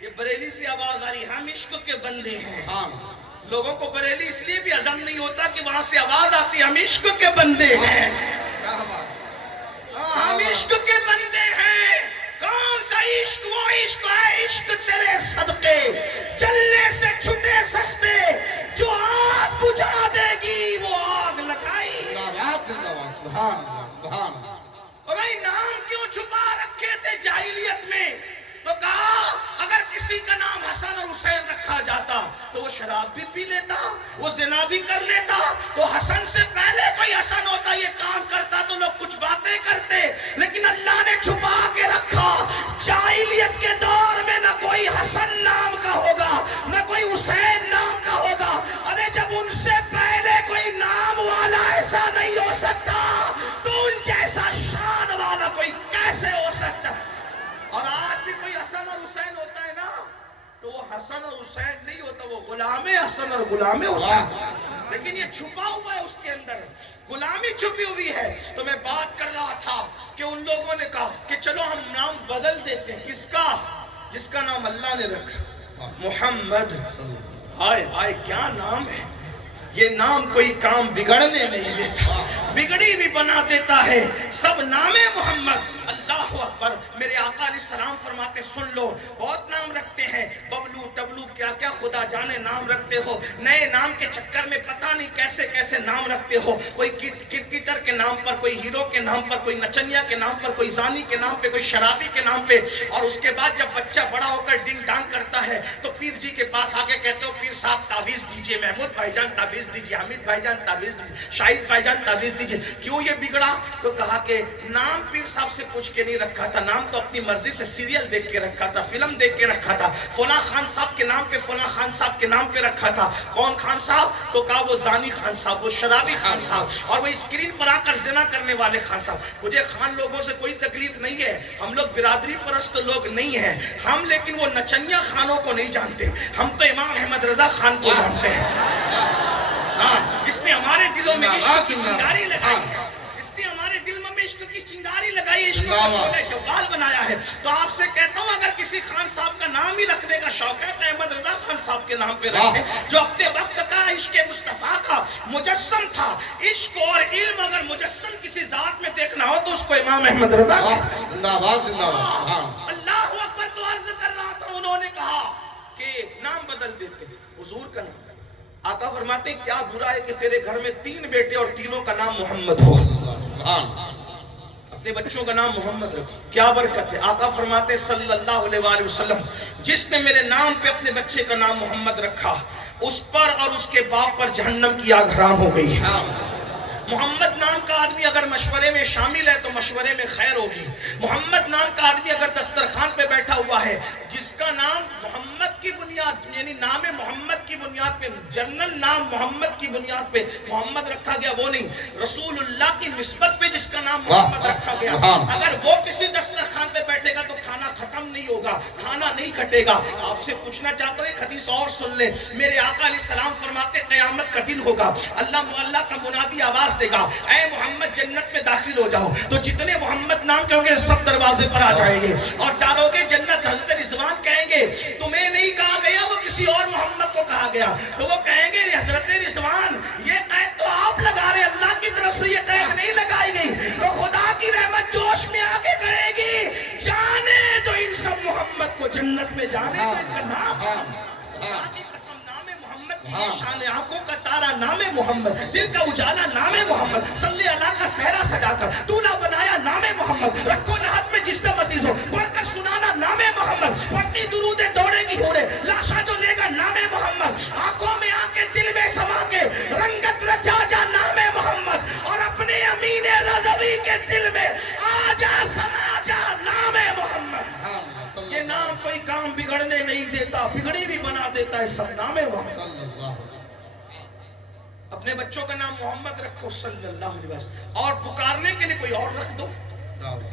یہ بریلی سے آواز آ رہی، ہم عشق کے بندے ہیں۔ لوگوں کو بریلی اس لیے بھی ہضم نہیں ہوتا کہ وہاں سے آواز آتی، ہم عشق کے بندے ہیں، ہم عشق کے بندے ہیں۔ کون سا عشق؟ وہ عشق ہے عشق تیرے صدقے، جلنے سے چھٹے سستے، جو آگ بجھا دے گی وہ آگ لگائی۔ نام کیوں چھپا رکھے تھے جاہلیت میں؟ تو کہا اگر کسی کا نام حسن اور حسین رکھا جاتا تو وہ شراب بھی پی لیتا، وہ زنا بھی کر لیتا، تو حسن سے پہلے کوئی حسن ہوتا یہ کام کرتا تو لوگ کچھ باتیں کرتے، لیکن اللہ نے چھپا کے رکھا۔ جاہلیت کے دور میں نہ کوئی حسن نام کا ہوگا نہ کوئی حسین نام کا ہوگا۔ ارے جب ان سے پہلے کوئی نام والا ایسا نہیں ہو سکتا تو ان جیسا شان والا کوئی کیسے ہو سکتا؟ اور آج بھی کوئی حسن اور حسین ہوتا ہے نا تو وہ حسن اور حسین نہیں ہوتا، وہ غلام حسن اور غلام حسین، لیکن یہ چھپا ہوا ہے اس کے اندر، غلامی چھپی ہوئی ہے۔ تو میں بات کر رہا تھا کہ ان لوگوں نے کہا کہ چلو ہم نام بدل دیتے ہیں۔ کس کا؟ جس کا نام اللہ نے رکھا، محمد۔ ہائے ہائے کیا نام ہے! یہ نام کوئی کام بگڑنے نہیں دیتا، بگڑی بھی بنا دیتا ہے۔ سب نام محمد، اللہ اکبر۔ میرے آقا علیہ السلام فرماتے سن لو، بہت نام رکھتے ہیں، ببلو ٹبلو کیا کیا خدا جانے نام رکھتے ہو، نئے نام کے چکر میں پتہ نہیں کیسے کیسے نام رکھتے ہو، کوئی کرکٹر کے نام پر، کوئی ہیرو کے نام پر، کوئی نچنیا کے نام پر، کوئی زانی کے نام پہ، کوئی شرابی کے نام پہ۔ اور اس کے بعد جب بچہ بڑا ہو کر ڈنگ ڈانگ کرتا ہے تو پیر جی کے پاس آ کے کہتے ہو پیر صاحب تعویذ دیجئے، محمود بھائی جان تعویذ دیجئے، حمید بھائی جان تعویذ دیجئے، شاہد بھائی جان تعویذ دیجئے۔ کیوں یہ بگڑا؟ تو کہا کہ نام پیر صاحب سے پوچھ کے نہیں رکھا تھا، نام تو اپنی مرضی سے سیریل دیکھ کے رکھا تھا، فلم دیکھ کے رکھا تھا، فلاں خان صاحب کے نام پہ فلاں خان صاحب کے نام پہ رکھا تھا. کون خان صاحب؟ تو کہا وہ زانی خان صاحب, وہ شرابی خان صاحب, اور وہ اسکرین پر آ کر زنا کرنے والے خان صاحب. مجھے خان لوگوں سے کوئی تکلیف نہیں ہے, ہم لوگ برادری پرست لوگ نہیں ہیں ہم, لیکن وہ نچنیا خانوں کو نہیں جانتے. ہم تو امام احمد رضا خان کو جانتے ہیں, جس نے ہمارے دلوں میں عشق کی چنگاری لگائی ہے, اس نے ہمارے دل میں عشق کی چنگاری لگائی, عشق کا شعلہ جوال بنایا ہے. تو آپ سے کہتا ہوں اگر کسی خان صاحب کا نام ہی رکھنے کا شوق ہے تو احمد رضا خان صاحب کے نام پہ رکھیں, جو اپنے وقت کا عشق مصطفیٰ کا مجسم تھا. عشق اور علم اگر مجسم کسی ذات میں دیکھنا ہو تو اس کو امام احمد رضا زندہ باد زندہ باد. اللہ اکبر. تو عرض کر رہا تھا, انہوں نے کہا کہ نام بدل دیتے ہیں, حضور کا نام. آقا فرماتے کیا برا ہے کہ تیرے گھر میں 3 بیٹے اور تینوں کا نام محمد ہو, اپنے بچوں کا نام محمد رکھو, کیا برکت ہے. آقا فرماتے صلی اللہ علیہ وآلہ وسلم جس نے میرے نام پہ اپنے بچے کا نام محمد رکھا, اس پر اور اس کے باپ پر جہنم کی آگ حرام ہو گئی. محمد نام کا آدمی اگر مشورے میں شامل ہے تو مشورے میں خیر ہوگی. محمد نام کا آدمی اگر دسترخوان پہ بیٹھا ہوا ہے, جس کا نام محمد کی بنیاد یعنی نام محمد کی بنیاد پہ, جنرل نام محمد کی بنیاد پہ محمد رکھا گیا وہ نہیں, رسول اللہ کی نسبت پہ جس کا نام محمد رکھا گیا, اگر وہ کسی دسترخوان پہ بیٹھے گا تو کھانا ختم نہیں ہوگا, کھانا نہیں کھٹے گا. آپ سے پوچھنا چاہتا ہوں ایک حدیث اور سن لیں. میرے آقا علیہ السلام فرماتے قیامت کا دن ہوگا, اللہ کا منادی آواز دے گا, اے محمد جنت میں داخل ہو جاؤ. تو جتنے محمد نام کہیں گے سب دروازے پر آ جائیں گے اور ڈالوگے جنت. حضرت رضوان کہیں گے تمہیں نہیں کہا گیا, وہ کسی اور محمد کو کہا گیا. تو وہ کہیں گے حضرت رضوان یہ قید تو آپ لگا رہے, اللہ کی طرف سے یہ قید نہیں لگائی گئی. تو خدا کی رحمت جوش میں آ کے کرے گی, جانے تو ان سب محمد کو جنت میں, جانے تو ان کا نام. شان آنکھوں کا تارا نام محمد, دل کا اجالا نام محمد, صلی اللہ کا صحرا سجا کر دولہا بنایا نام محمد, رکھو راحت میں جس دم عزیز ہو پڑھ کر سنانا نام محمد, پڑھنی درود دوڑے گی ہوڑے لاشا جو لے گا نام محمد, آنکھوں میں آ کے دل میں سما کے رنگت رچا جا نام محمد, اور اپنے امین رضوی کے دل میں آ جا سما جا نام محمد. یہ نام کوئی کام بگڑنے نہیں دیتا, بگڑی بھی بنا دیتا ہے, سب نام محمد. اپنے بچوں کا نام محمد رکھو صلی اللہ علیہ وسلم, اور پکارنے کے لیے کوئی اور رکھ دو,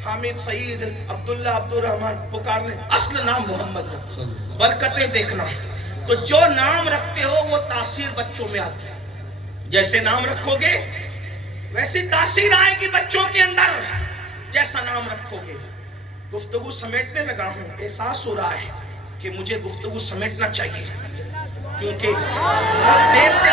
حامد, سعید, عبداللہ, عبد الرحمن, پکارنے اصل نام محمد رکھو. برکتیں دیکھنا, تو جو نام رکھتے ہو وہ تاثیر بچوں میں آتی ہے. جیسے نام رکھو گے ویسی تاثیر آئے گی بچوں کے اندر, جیسا نام رکھو گے. گفتگو سمیٹنے لگا ہوں, احساس ہو رہا ہے کہ مجھے گفتگو سمیٹنا چاہیے, کیونکہ بہت دیر سے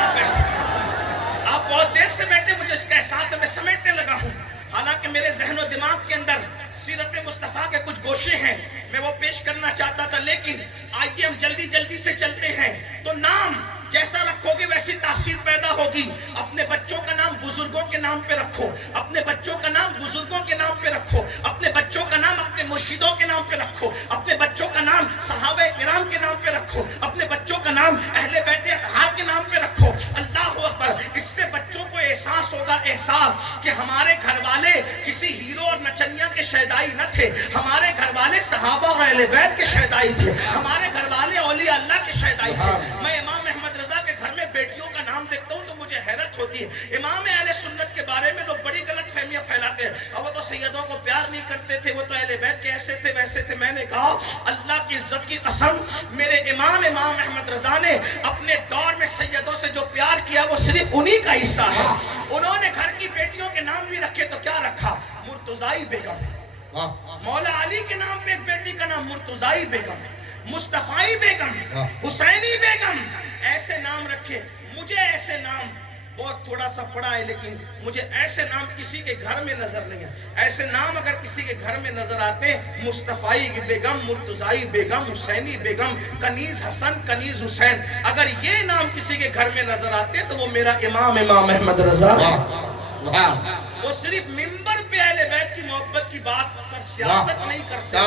آپ بہت دیر سے بیٹھے, مجھے اس کا احساس ہے, میں سمیٹنے لگا ہوں. حالانکہ میرے ذہن و دماغ کے اندر سیرت مصطفیٰ کے کچھ گوشے ہیں, میں وہ پیش کرنا چاہتا تھا, لیکن آئیے ہم جلدی سے چلتے ہیں. تو نام جیسا رکھو گے ویسی تاثیر پیدا ہوگی. اپنے بچوں کا نام بزرگوں کے نام پہ رکھو, اپنے بچوں کا نام بزرگوں کے نام پہ رکھو, اپنے بچوں کا نام اپنے مرشدوں کے نام پہ رکھو, اپنے بچوں کا نام صحابہ کرام کے نام پہ رکھو, اپنے بچوں کا نام اہل بیت اطہار کے نام پہ رکھو. اللہ اکبر. اس سے بچوں کو احساس ہوگا, احساس کہ ہمارے گھر والے کسی ہیرو اور نچنیا کے شیدائی نہ تھے, ہمارے گھر والے صحابہ اور اہل بیت کے شیدائی تھے, ہمارے گھر والے اولیاء اللہ کے شیدائی تھے. میں امام احمد رضا کے گھر میں بیٹیوں کا نام دیکھتا ہوں تو مجھے حیرت ہوتی ہے. امام اہل سنت کے بارے میں لوگ بڑی غلط فہمیاں پھیلاتے ہیں, اور وہ تو سیدوں کو پیار نہیں کرتے تھے, وہ تو اہل بیت کے ایسے تھے ویسے تھے. میں نے کہا اللہ کی عزت کی قسم, میرے امام احمد رضا نے اپنے دور میں سیدوں سے جو پیار کیا وہ صرف انہی کا حصہ ہے. انہوں نے گھر کی بیٹیوں کے نام بھی رکھے تو کیا رکھا, مرتضائی بیگم. مولا علی کے نام پہ ایک بیٹی کا نام مرتضائی بیگم, مصطفی بیگم, حسینی بیگم, ایسے نام رکھے. مجھے ایسے نام بہت تھوڑا سا پڑا ہے, لیکن مجھے ایسے نام کسی کے گھر میں نظر نہیں ہے. ایسے نام اگر کسی کے گھر میں نظر آتے, مصطفی بیگم, مرتضائی بیگم, حسینی بیگم, کنیز حسن, کنیز حسین, اگر یہ نام کسی کے گھر میں نظر آتے تو وہ میرا امام احمد رضا. وہ صرف منبر پہ اہل بیت کی محبت کی بات پر سیاست نہیں کرتے,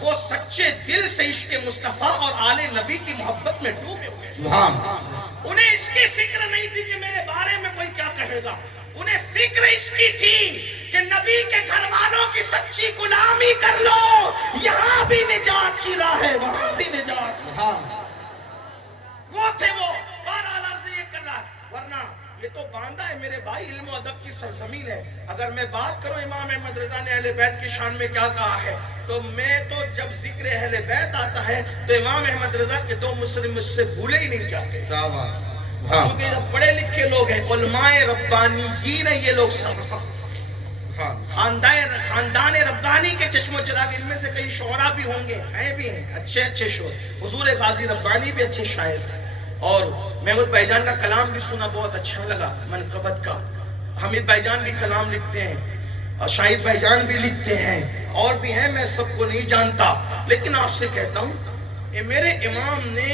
وہ سچے دل سے عشق مصطفیٰ اور آل نبی کی محبت میں ڈوبے ہوئے. انہیں اس کی فکر نہیں تھی کہ میرے بارے میں کوئی کیا کہے گا, انہیں فکر اس کی تھی کہ نبی کے گھر والوں کی سچی غلامی کر لو, یہاں بھی نجات کی راہ ہے, وہاں بھی نجات. تھے وہ، بہرحال عرض یہ کر رہا ہے، ورنہ یہ تو باندھا ہے میرے بھائی، علم و ادب کی سرزمین ہے۔ اگر میں بات کروں امام احمد رضا نے اہل بیت کی شان میں کیا کہا ہے، تو میں تو جب ذکر اہل بیت آتا ہے تو امام احمد رضا کے دو مسلم مجھ سے بھولے ہی نہیں جاتے، کیونکہ جب بڑے لکھے لوگ ہیں، علماء ربانیین ہیں یہ لوگ سب، خاندان ربانی کے چشم و چراغ، ان میں سے کئی شعراء بھی ہوں گے، ہیں بھی ہیں اچھے اچھے شعر، حضور غازی ربانی بھی اچھے شاعر تھے، اور محمود بھائی جان کا کلام بھی سنا بہت اچھا لگا منقبت کا، حمید بھائی جان بھی کلام لکھتے ہیں، اور شاہد بھائی جان بھی لکھتے ہیں، اور بھی ہیں، میں سب کو نہیں جانتا، لیکن آپ سے کہتا ہوں کہ میرے امام نے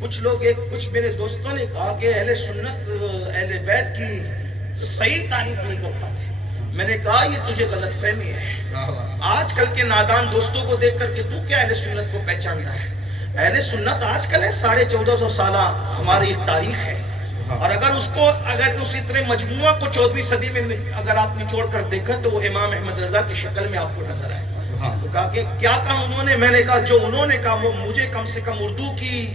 کچھ لوگ، کچھ میرے دوستوں نے کہا کہ اہل سنت اہل بیت کی صحیح تعریف نہیں کر پاتے، میں نے کہا یہ تجھے غلط فہمی ہے، آج کل کے نادان دوستوں کو دیکھ کر کے تو کیا اہل سنت کو پہچان رہا ہے؟ اہل سنت آج کل ہے 1450 سالہ ہماری ایک تاریخ ہے، اور اگر اس اتنے مجموعہ کو 14ویں صدی میں اگر آپ نچوڑ کر دیکھیں تو وہ امام احمد رضا کی شکل میں آپ کو نظر آئے۔ تو کہا کہ کیا کہا انہوں نے؟ میں نے کہا جو انہوں نے کہا وہ مجھے کم سے کم اردو کی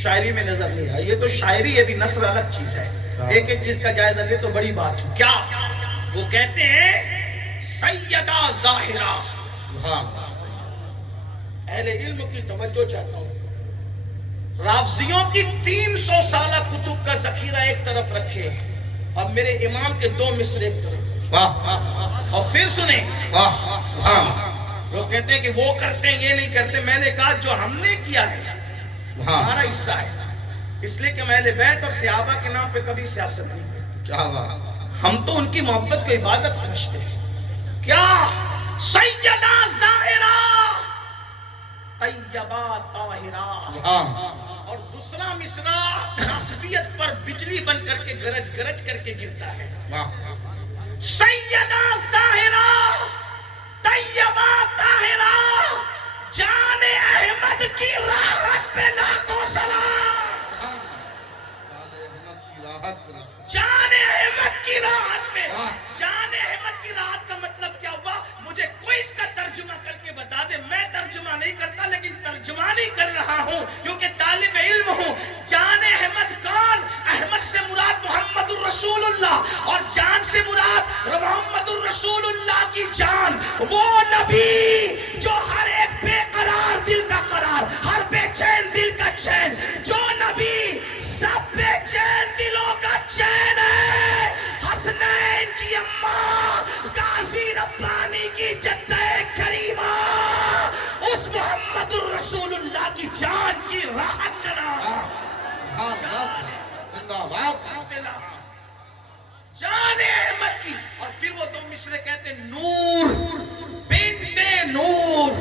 شاعری میں نظر نہیں آیا، یہ تو شاعری ہے بھی، نثر الگ چیز ہے، ایک ایک چیز کا جائزہ لے تو بڑی بات ہے۔ کیا وہ کہتے ہیں سیدہ ظاہرہ، اہل علم کی توجہ چاہتا ہوں، رافضیوں کی 300 سالہ کتب کا ذخیرہ ایک طرف رکھے اور میرے امام کے 2 مصر ایک طرف، اور پھر سنیں لوگ کہتے ہیں کہ وہ کرتے ہیں یہ نہیں کرتے، میں نے کہا جو ہم نے کیا ہے ہمارا حصہ ہے، اس لیے کہ ہم اہل بیت اور صحابہ کے نام پہ کبھی سیاست نہیں کرتے، ہم تو ان کی محبت کو عبادت سمجھتے ہیں۔ کیا سیدہ ظاہرہ طیبہ طاہرہ، اور دوسرا مصرع ناسبیت پر بجلی بن کر کے گرج گرج کر کے گرتا ہے، سیدہ ظاہرہ طیبہ طاہرہ، جان احمد کی راحت پہ لاکھوں سلام، جان احمد کی راحت پہ، جان احمد کی راحت کا مطلب کیا ہوا؟ مجھے کوئی اس کا ترجمہ کر کے بتا دے، میں ترجمہ نہیں کرتا لیکن ترجمانی کر رہا ہوں کیونکہ طالب علم ہوں۔ جان احمد کون؟ احمد سے مراد محمد الرسول اللہ، اور جان سے مراد محمد الرسول اللہ کی جان، وہ نبی جو ہر ایک بے قرار دل کا قرار، ہر بے چین دل کا چین، جو نبی سب بے چین دلوں کا چین ہے، حسنین کی اماں غازی ربانی کی جدہ کریمہ، اس محمد الرسول اللہ کی جان کی راحت کا نام جان احمد کی، اور پھر وہ 2 مصرے کہتے نور بنت نور،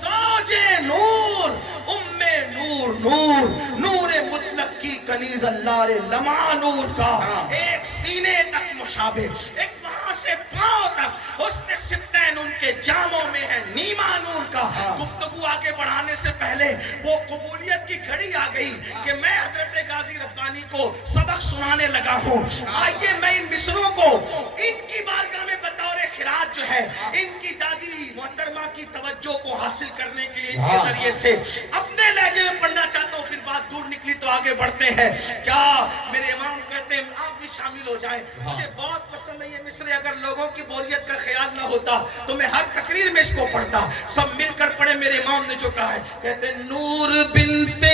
زوج نور، ام نور، نور نور مطلق کی کنیز اللہ لمع نور کا، ایک سینے تک مشابہ، ایک وہاں سے پاؤں تک، حسن ستین ان کے جاموں میں ہے نیما نور کا۔ گفتگو آگے بڑھانے سے پہلے وہ قبولیت کی گھڑی آ گئی کہ میں حضرت غازی ربانی کو سبق سنانے لگا ہوں، آئیے میں ان مصروں کو ان کی بارگاہ میں بطور خراج جو ہے ان کی دادی محترمہ کی توجہ کو حاصل کرنے کے لیے ان کے ذریعے سے اپنے لہجے میں پڑھنا چاہتا ہوں، پھر بات دور نکلی تو آگے بڑھتے ہیں۔ کیا میرے امام کہتے ہیں آپ بھی شامل ہو جائیں، مجھے بہت پسند ہے یہ مصرے، اگر لوگوں کی بوریت کا خیال نہ ہوتا تو میں ہر تقریر میں اس کو پڑھتا، سب مل کر پڑھے۔ میرے امام نے جو کہا ہے، کہتے ہیں نور بنت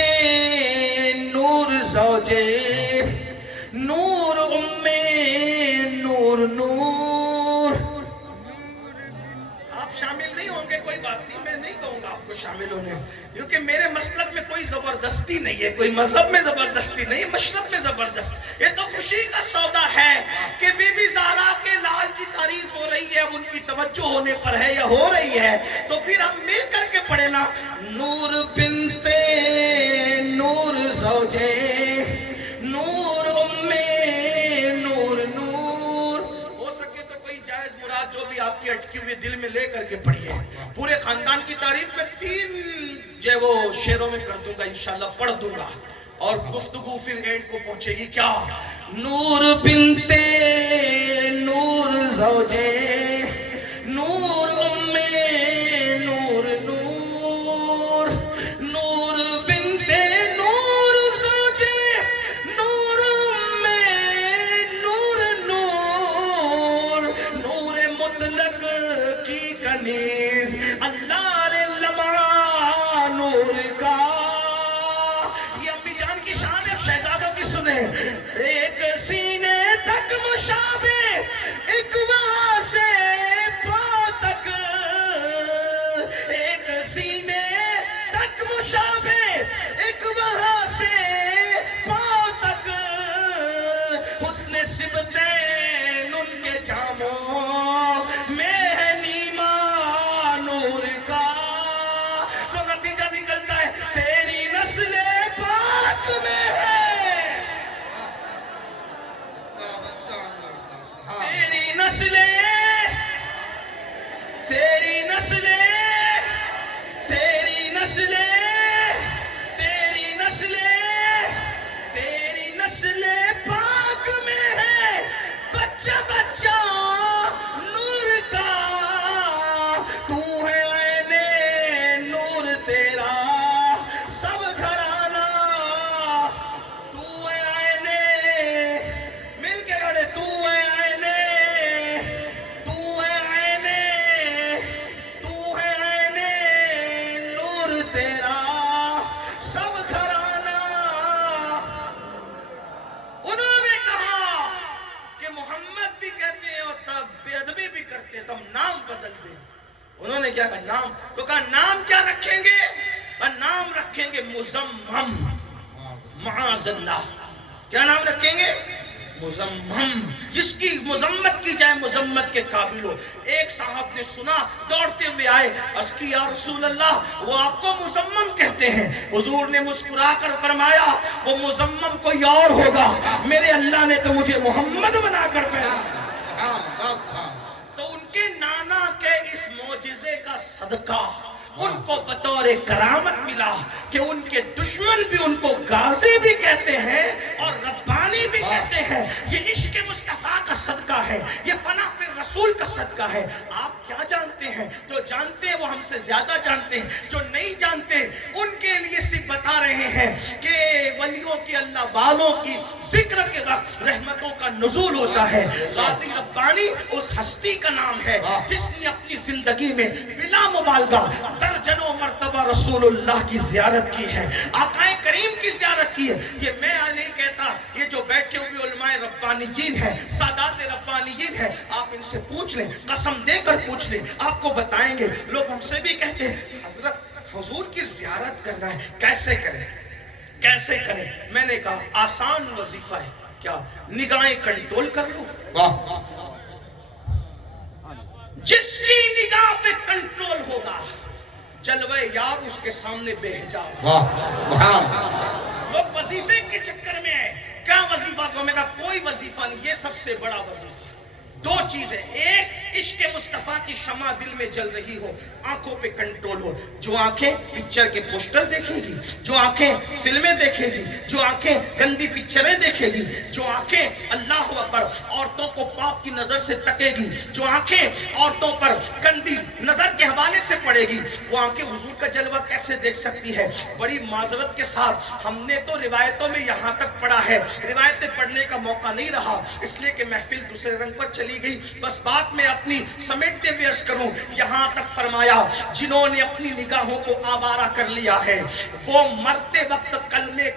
نور زوجے نور ام نور نور، آپ شامل نہیں ہوں گے کوئی بات نہیں، میں نہیں کہوں گا آپ کو شامل ہونے، کیونکہ میرے مسلک میں کوئی زبردستی نہیں ہے، کوئی مذہب میں زبردستی نہیں، مشرب میں زبردستی، یہ تو خوشی کا سودا ہے کہ بی بی زہرا کے لال کی تعریف ہو رہی ہے، اب ان کی توجہ ہونے پر ہے یا ہو رہی ہے، تو پھر ہم مل کر کے پڑھیں نا، نور بنت نور زوجے نور ام نور نور، ہو سکے تو کوئی جائز مراد جو بھی آپ کی اٹکی ہوئی دل میں لے کر کے پڑھیے۔ پورے خاندان کی تعریف میں 3 جو ہے وہ شعروں میں کر دوں گا، انشاءاللہ پڑھ دوں گا، اور گفتگو پھر اینڈ کو پہنچے گی۔ کیا نور بنت نور زوجے نور ام نور نور، نور بنت نور زوجے کنیز اللہ رے لمعہ نور کا. یہ امی جان کی شان ہے شہزادوں کی سنیں. ایک سینے تک مشابہ ایک وہاں سے پاؤں تک, ایک سینے تک مشابہ ایک وہاں سے پاؤں تک, حسن سبتین ان کے جاموں میں ہے نیما نور کا. تو نتیجہ نکلتا ہے تیری نسل پاک میں ہے, تیری نسلیں, تیری نسلیں, تیری نسلیں, تیری نسلیں, تیری نسلیں پاک میں ہے. بچہ بچہ نور کا, تو ہے عین نور تیرا سب گھرانہ, تو ہے عین, مل کے گڑے, تو ہے عین, تو ہے عین, تو ہے عین نور تیرا سب گھرانہ. انہوں نے کہا کہ محمد بھی کہتے ہیں اور تب بے ادبی بھی کرتے ہیں, تو ہم نام بدل دیں. انہوں نے کیا کہا نام, تو کہا نام کیا رکھیں گے؟ اور نام رکھیں گے مزمم, معاذ اللہ. کیا نام رکھیں گے؟ مزمم, جس کی مذمت کی جائے مذمت کے قابل ہو. ایک صاحب نے سنا, دوڑتے ہوئے آئے, عرض کی یا رسول اللہ وہ آپ کو مزمم کہتے ہیں. حضور نے مسکرا کر فرمایا وہ مزمم کوئی اور ہوگا, میرے اللہ نے تو مجھے محمد بنا کر پہنا. تو ان کے نانا کے اس معجزے کا صدقہ ان کو بطور کرامت ملا کہ ان کے دشمن بھی ان کو غازی بھی کہتے ہیں اور ربانی بھی کہتے ہیں. یہ عشق مصطفیٰ کا صدقہ ہے, یہ فنا فی رسول کا صدقہ ہے. آپ کیا جانتے ہیں؟ جو جانتے ہیں وہ ہم سے زیادہ جانتے ہیں, جو نہیں جانتے ان کے لیے صرف بتا رہے ہیں کہ ولیوں کی, اللہ والوں کی ذکر کے وقت رحمتوں کا نزول ہوتا ہے. غازی ربانی اس ہستی کا نام ہے جس نے اپنی زندگی میں بلا مبالغہ درجنوں مرتبہ رسول اللہ کی زیارت کی ہے, آقا کریم کی زیارت کی ہے. یہ میں نہیں کہتا, یہ جو بیٹھے ہوئے علماء ربانیین ہیں, سادات ربانیین ہیں, آپ ان سے پوچھ لیں, قسم دے کر پوچھ لیں, آپ کو بتائیں گے. لوگ ہم سے بھی کہتے ہیں حضرت حضور کی زیارت کرنا ہے, کیسے کریں کیسے کریں؟ میں نے کہا آسان وظیفہ ہے, کیا نگاہیں کنٹرول کر لو. جس کی نگاہ پہ کنٹرول ہوگا جلوہ یار اس کے سامنے بے حجاب. لوگ وظیفے کے چکر میں ہیں, کیا وظیفہ کو, میں کہا کوئی وظیفہ نہیں, یہ سب سے بڑا وظیفہ. دو چیزیں, ایک عشق مصطفیٰ کی شمع دل میں جل رہی ہو, آنکھوں پہ کنٹرول ہو. جو آنکھیں پکچر کے پوسٹر دیکھیں گی, جو آنکھیں فلمیں دیکھیں گی, جو آنکھیں گندی پکچریں دیکھیں گی, جو آنکھیں اللہ اکبر عورتوں کو پاپ کی نظر سے تکے گی, جو آنکھیں عورتوں پر گندی نظر کے حوالے سے پڑے گی, وہ آنکھیں حضور کا جلوہ کیسے دیکھ سکتی ہے؟ بڑی معذرت کے ساتھ ہم نے تو روایتوں میں یہاں تک پڑھا ہے, روایتیں پڑھنے کا موقع نہیں رہا اس لیے کہ محفل دوسرے رنگ پر چلی گئی. بس بات میں اپنی سمیٹتے ہوئے عرض کروں, یہاں تک فرمایا جنہوں نے اپنی نگاہوں کو آوارہ کر لیا ہے وہ مرتے وقت کلمے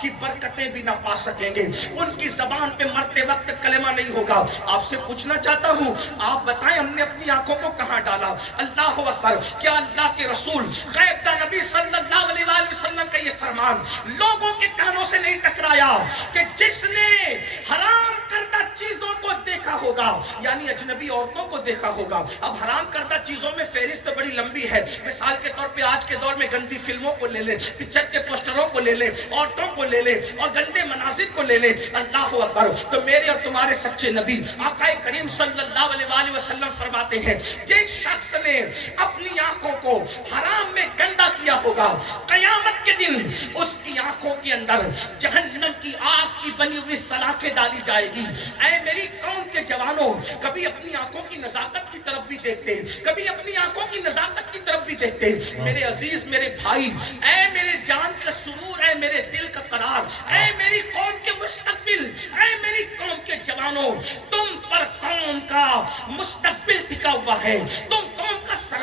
کی برکتیں بھی نہ پا سکیں گے, ان کی زبان پہ مرتے وقت کلمہ نہیں ہوگا. آپ سے پوچھنا چاہتا ہوں, آپ بتائیں ہم نے اپنی آنکھوں کو کہاں ڈالا؟ اللہ اکبر. کیا اللہ کے رسول غیب دا نبی صلی اللہ علیہ وآلہ وسلم کا یہ فرمان لوگوں کے کانوں سے نہیں ٹکرایا کہ جس نے حرام کردہ چیزوں کو دیکھا ہوگا, یعنی اجنبی عورتوں کو دیکھا ہوگا. اب حرام کردہ چیزوں میں فہرست بڑی لمبی ہے. مثال کے طور پہ آج کے دور میں گندی فلموں کو لے لے, پکچر کے پوسٹروں کو لے لے, عورتوں کو لے لے اور گندے مناظر کو لے لے. اللہ اکبر. تو میرے اور تمہارے سچے نبی آقا کریم صلی اللہ علیہ وآلہ وسلم فرماتے ہیں جس شخص نے اپنی آنکھوں کو حرام میں گندا کیا ہوگا, قیامت کے دن اس کی آنکھوں کے اندر جہنم کی آگ کی بنی ہوئی سلاخیں ڈالی جائے گی. اے میری قوم کے جوانوں, کبھی اپنی آنکھوں کی نزاکت کی طرف بھی دیکھتے, کبھی اپنی آنکھوں کی نزاکت کی طرف بھی دیکھتے. میرے عزیز, میرے بھائی, اے میرے جان کا سرور, اے میرے دل کا قرار, اے میری قوم کے مستقبل, اے میری قوم کے جوانوں, تم پر قوم کا مستقبل ٹکا ہوا ہے, تم قوم کا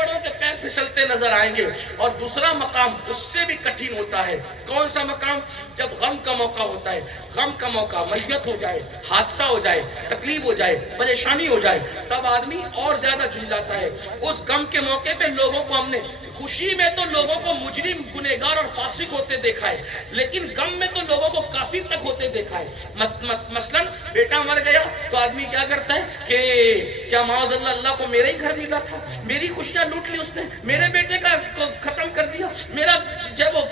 بڑوں کے پیر پھسلتے نظر آئیں گے. اور دوسرا مقام اس سے بھی کٹھن ہوتا ہے. کون سا مقام؟ جب غم کا موقع ہوتا ہے. غم کا موقع، میت ہو جائے، حادثہ ہو جائے، تکلیف ہو جائے، پریشانی ہو جائے، تب آدمی اور زیادہ جھنجھلاتا ہے. اس غم کے موقع پہ لوگوں کو ہم نے، خوشی میں تو لوگوں کو مجرم، گنہگار اور فاسق ہوتے دیکھا ہے، لیکن غم میں تو لوگوں کو کافر تک ہوتے دیکھا ہے. مثلا بیٹا مر گیا تو آدمی کیا کرتا ہے کہ کیا معاذ اللہ اللہ کو میرا ہی گھر ملا تھا، میری خوشیاں لوٹ لی اس نے، میرے بیٹے کا ختم کر دیا، میرا جب وہ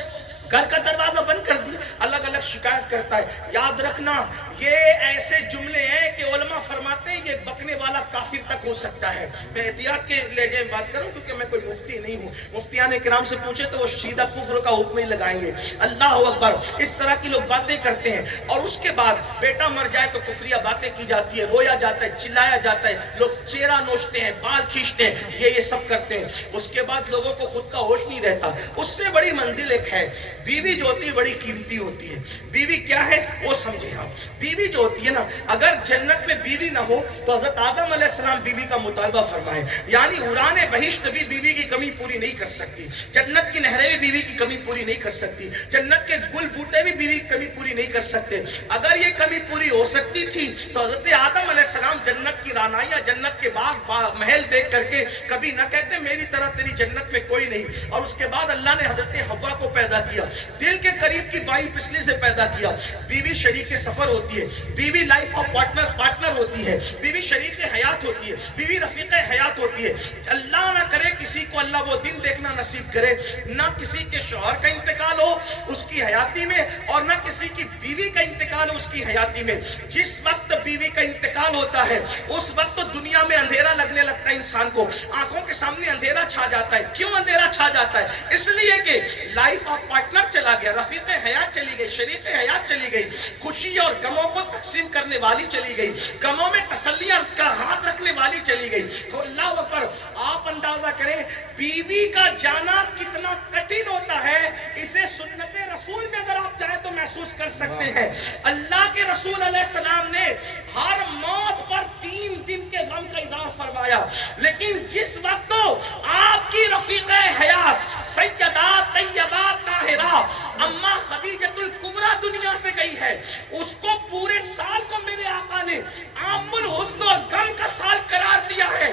گھر کا دروازہ بند کر دیا، الگ الگ شکایت کرتا ہے. یاد رکھنا یہ ایسے جملے ہیں کہ علماء فرماتے ہیں یہ بکنے والا کافر تک ہو سکتا ہے. میں احتیاط کے لہجے میں بات کروں کیونکہ میں کوئی مفتی نہیں ہوں. مفتیان کرام سے پوچھے تو وہ سیدھا کفر کا حکم ہی لگائیں گے. اللہ اکبر. اس طرح کی لوگ باتیں کرتے ہیں اور اس کے بعد بیٹا مر جائے تو کفریہ باتیں کی جاتی ہے، رویا جاتا ہے، چلایا جاتا ہے، لوگ چہرہ نوچتے ہیں، بال کھینچتے ہیں، یہ سب کرتے ہیں. اس کے بعد لوگوں کو خود کا ہوش نہیں رہتا. اس سے بڑی منزل ایک ہے، بیوی جو ہوتی ہے بڑی قیمتی ہوتی ہے. بیوی کیا ہے وہ سمجھے ہم. بیوی جو ہوتی ہے نا، اگر جنت میں بیوی نہ ہو تو حضرت آدم علیہ السلام بیوی کا مطالبہ فرمائے. یعنی اڑانے بہشت بھی بیوی کی کمی پوری نہیں کر سکتی، جنت کی نہریں بھی بیوی کی کمی پوری نہیں کر سکتی، جنت کے گل بوٹے بھی بیوی کی کمی پوری نہیں کر سکتے. اگر یہ کمی پوری ہو سکتی تھی تو حضرت آدم علیہ السلام جنت کی رانائیاں، جنت کے باغ محل دیکھ کر کے کبھی نہ کہتے میری طرح تیری جنت میں کوئی نہیں. اور اس کے بعد اللہ نے حضرت حوا کو پیدا کیا، دل کے قریب کی بائی پسلی سے پیدا کیا. بیوی شریک سفر ہوتی ہے، بیوی لائف آف پارٹنر ہوتی ہے، بیوی شریک حیات ہوتی ہے، بیوی رفیق حیات ہوتی ہے. اللہ نہ کرے کسی کو اللہ وہ دن دیکھنا نصیب کرے نہ کسی کے شوہر کا انتقال ہو اس کی حیاتی میں اور نہ کسی کی بیوی کا انتقال ہو اس کی حیاتی میں. جس وقت بیوی کا انتقال ہوتا ہے اس وقت تو دنیا میں اندھیرا لگنے لگتا ہے، انسان کو آنکھوں کے سامنے اندھیرا چھا جاتا ہے. کیوں اندھیرا چھا جاتا ہے؟ اس لیے کہ لائف آف پارٹنر چلا گیا، رفیق حیات چلی گئی، شریک حیات چلی گئی، خوشی اور غموں کو تقسیم کرنے والی چلی گئی، غموں میں تسلیاں کا ہاتھ رکھنے والی چلی گئی. تو اللہ اکبر. آپ اندازہ کریں بیوی کا جانا کتنا کٹھن ہوتا ہے. اسے سنت رسول میں اگر آپ چاہیں تو محسوس کر سکتے ہیں. اللہ کے رسول علیہ السلام نے ہر موت پر 3 دن کے غم کا اظہار فرمایا، لیکن جس وقت آپ کی رفیق حیات سیدہ طیبہ طاہرہ اما خدیجۃ الکبریٰ دنیا سے گئی ہے، اس کو پورے سال کو میرے آقا نے عام الحزن اور غم کا سال قرار دیا ہے.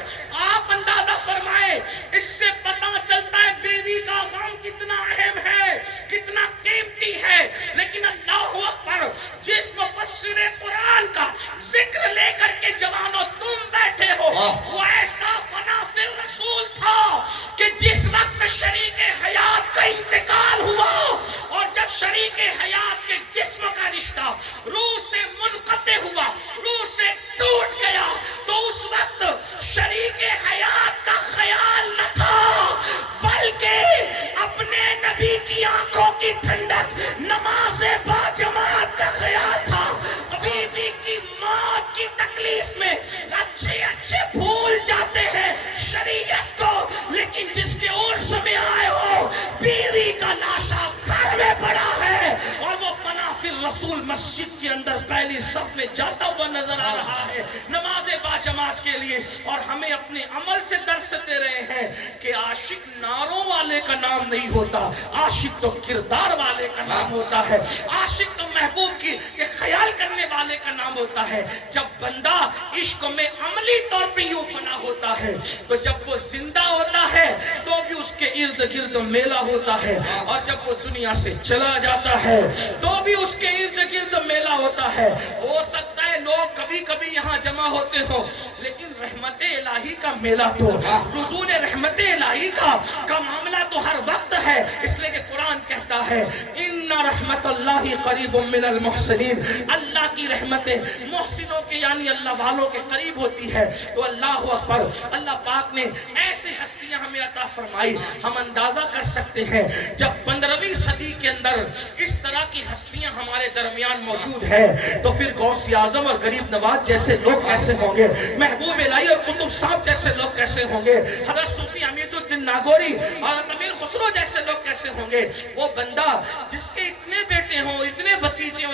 آپ اندازہ فرمائیں، اس سے پتہ چلتا ہے بیوی کا غم کتنا اہم ہے، کتنا قیمتی ہے. لیکن اللہ اکبر، جس مفسر قرآن کا ذکر لے کر کے جوانوں تم بیٹھے ہو، وہ ایسا فنا فی الرسول تھا کہ جس وقت شریک حیات کا انتقال ہوا اور جب شریک حیات کے جسم کا رشتہ روح سے منقطع ہوا، روح سے ٹوٹ گیا، تو اس وقت شریک حیات کا خیال نہ تھا بلکہ اپنے نبی کی آنکھوں کی ٹھنڈک، نماز با جماعت کا خیال تھا. بیوی کی موت کی تکلیف میں اچھے بھول جاتے ہیں شریعت کو، لیکن جس کے عرس میں آئے ہو بیوی کا لاشا گھر میں پڑا ہے اور وہ فنا فی الرسول مسجد کے اندر پہلی صف میں جاتا ہوا نظر آ رہا ہے نماز با جماعت کے لیے. اور ہمیں اپنے عمل سے درس دے رہے ہیں کہ عاشق ناروں والے کا نام نہیں ہوتا، عاشق تو کردار والے کا نام ہوتا ہے، عاشق تو محبوب کی یہ خیال کرنے والے کا نام ہوتا ہے. جب بندہ عشق میں عملی طور پہ یوں فنا ہوتا ہے تو جب وہ زندہ ہوتا ہے تو بھی اس کے ارد گرد میلہ ہوتا ہے، اور جب وہ دنیا سے چلا جاتا ہے تو بھی اس کے ارد گرد میلہ ہوتا ہے. ہو سکتا ہے لوگ کبھی کبھی یہاں جمع ہوتے ہو، لیکن رحمت الہی کا میلہ تو، نزول رحمت الہی کا معاملہ تو ہر وقت ہے. اس لیے کہ قرآن کہتا ہے ان رحمت اللہ قریب من المحسنین، اللہ کی رحمتیں محسنوں کے یعنی اللہ والوں کے قریب ہوتی ہے. تو اللہ اکبر، اللہ پاک نے ایسے ہستیاں ہمیں عطا فرمائی. ہم اندازہ کر سکتے ہیں جب 15ویں صدی کے اندر اس طرح کی ہستیاں ہمارے درمیان موجود ہے تو پھر غوث اعظم اور غریب نواز جیسے لوگ کیسے ہوں گے، محبوب الہی اور قطب صاحب جیسے لوگ کیسے ہوں گے، حضرت صوفی حمید الدین ناگوری اور امیر خسرو جیسے لوگ کیسے ہوں گے. وہ بندہ جس کے اتنے بیٹے ہوں، اتنے بھتیجے ہوں،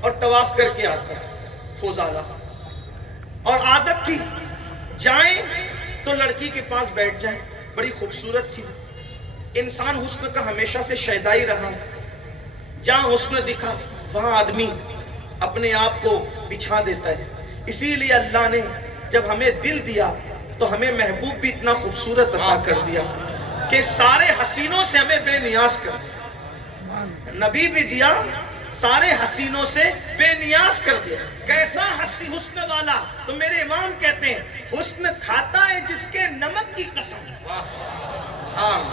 اور طواف کر کے آتا تھا فوزالہ، اور عادت تھی جائیں تو لڑکی کے پاس بیٹھ جائیں، بڑی خوبصورت تھی، انسان حسن کا ہمیشہ سے شیدائی رہا، جہاں حسن دکھا وہاں آدمی اپنے آپ کو بچھا دیتا ہے، اسی لیے اللہ نے جب ہمیں دل دیا تو ہمیں محبوب بھی اتنا خوبصورت عطا کر دیا کہ سارے حسینوں سے ہمیں بے نیاز کر دیا، نبی بھی دیا سارے حسینوں سے بے نیاز کر دیا۔ کیسا حسن والا؟ تو میرے امام کہتے ہیں حسن کھاتا ہے جس کے نمک کی قسم،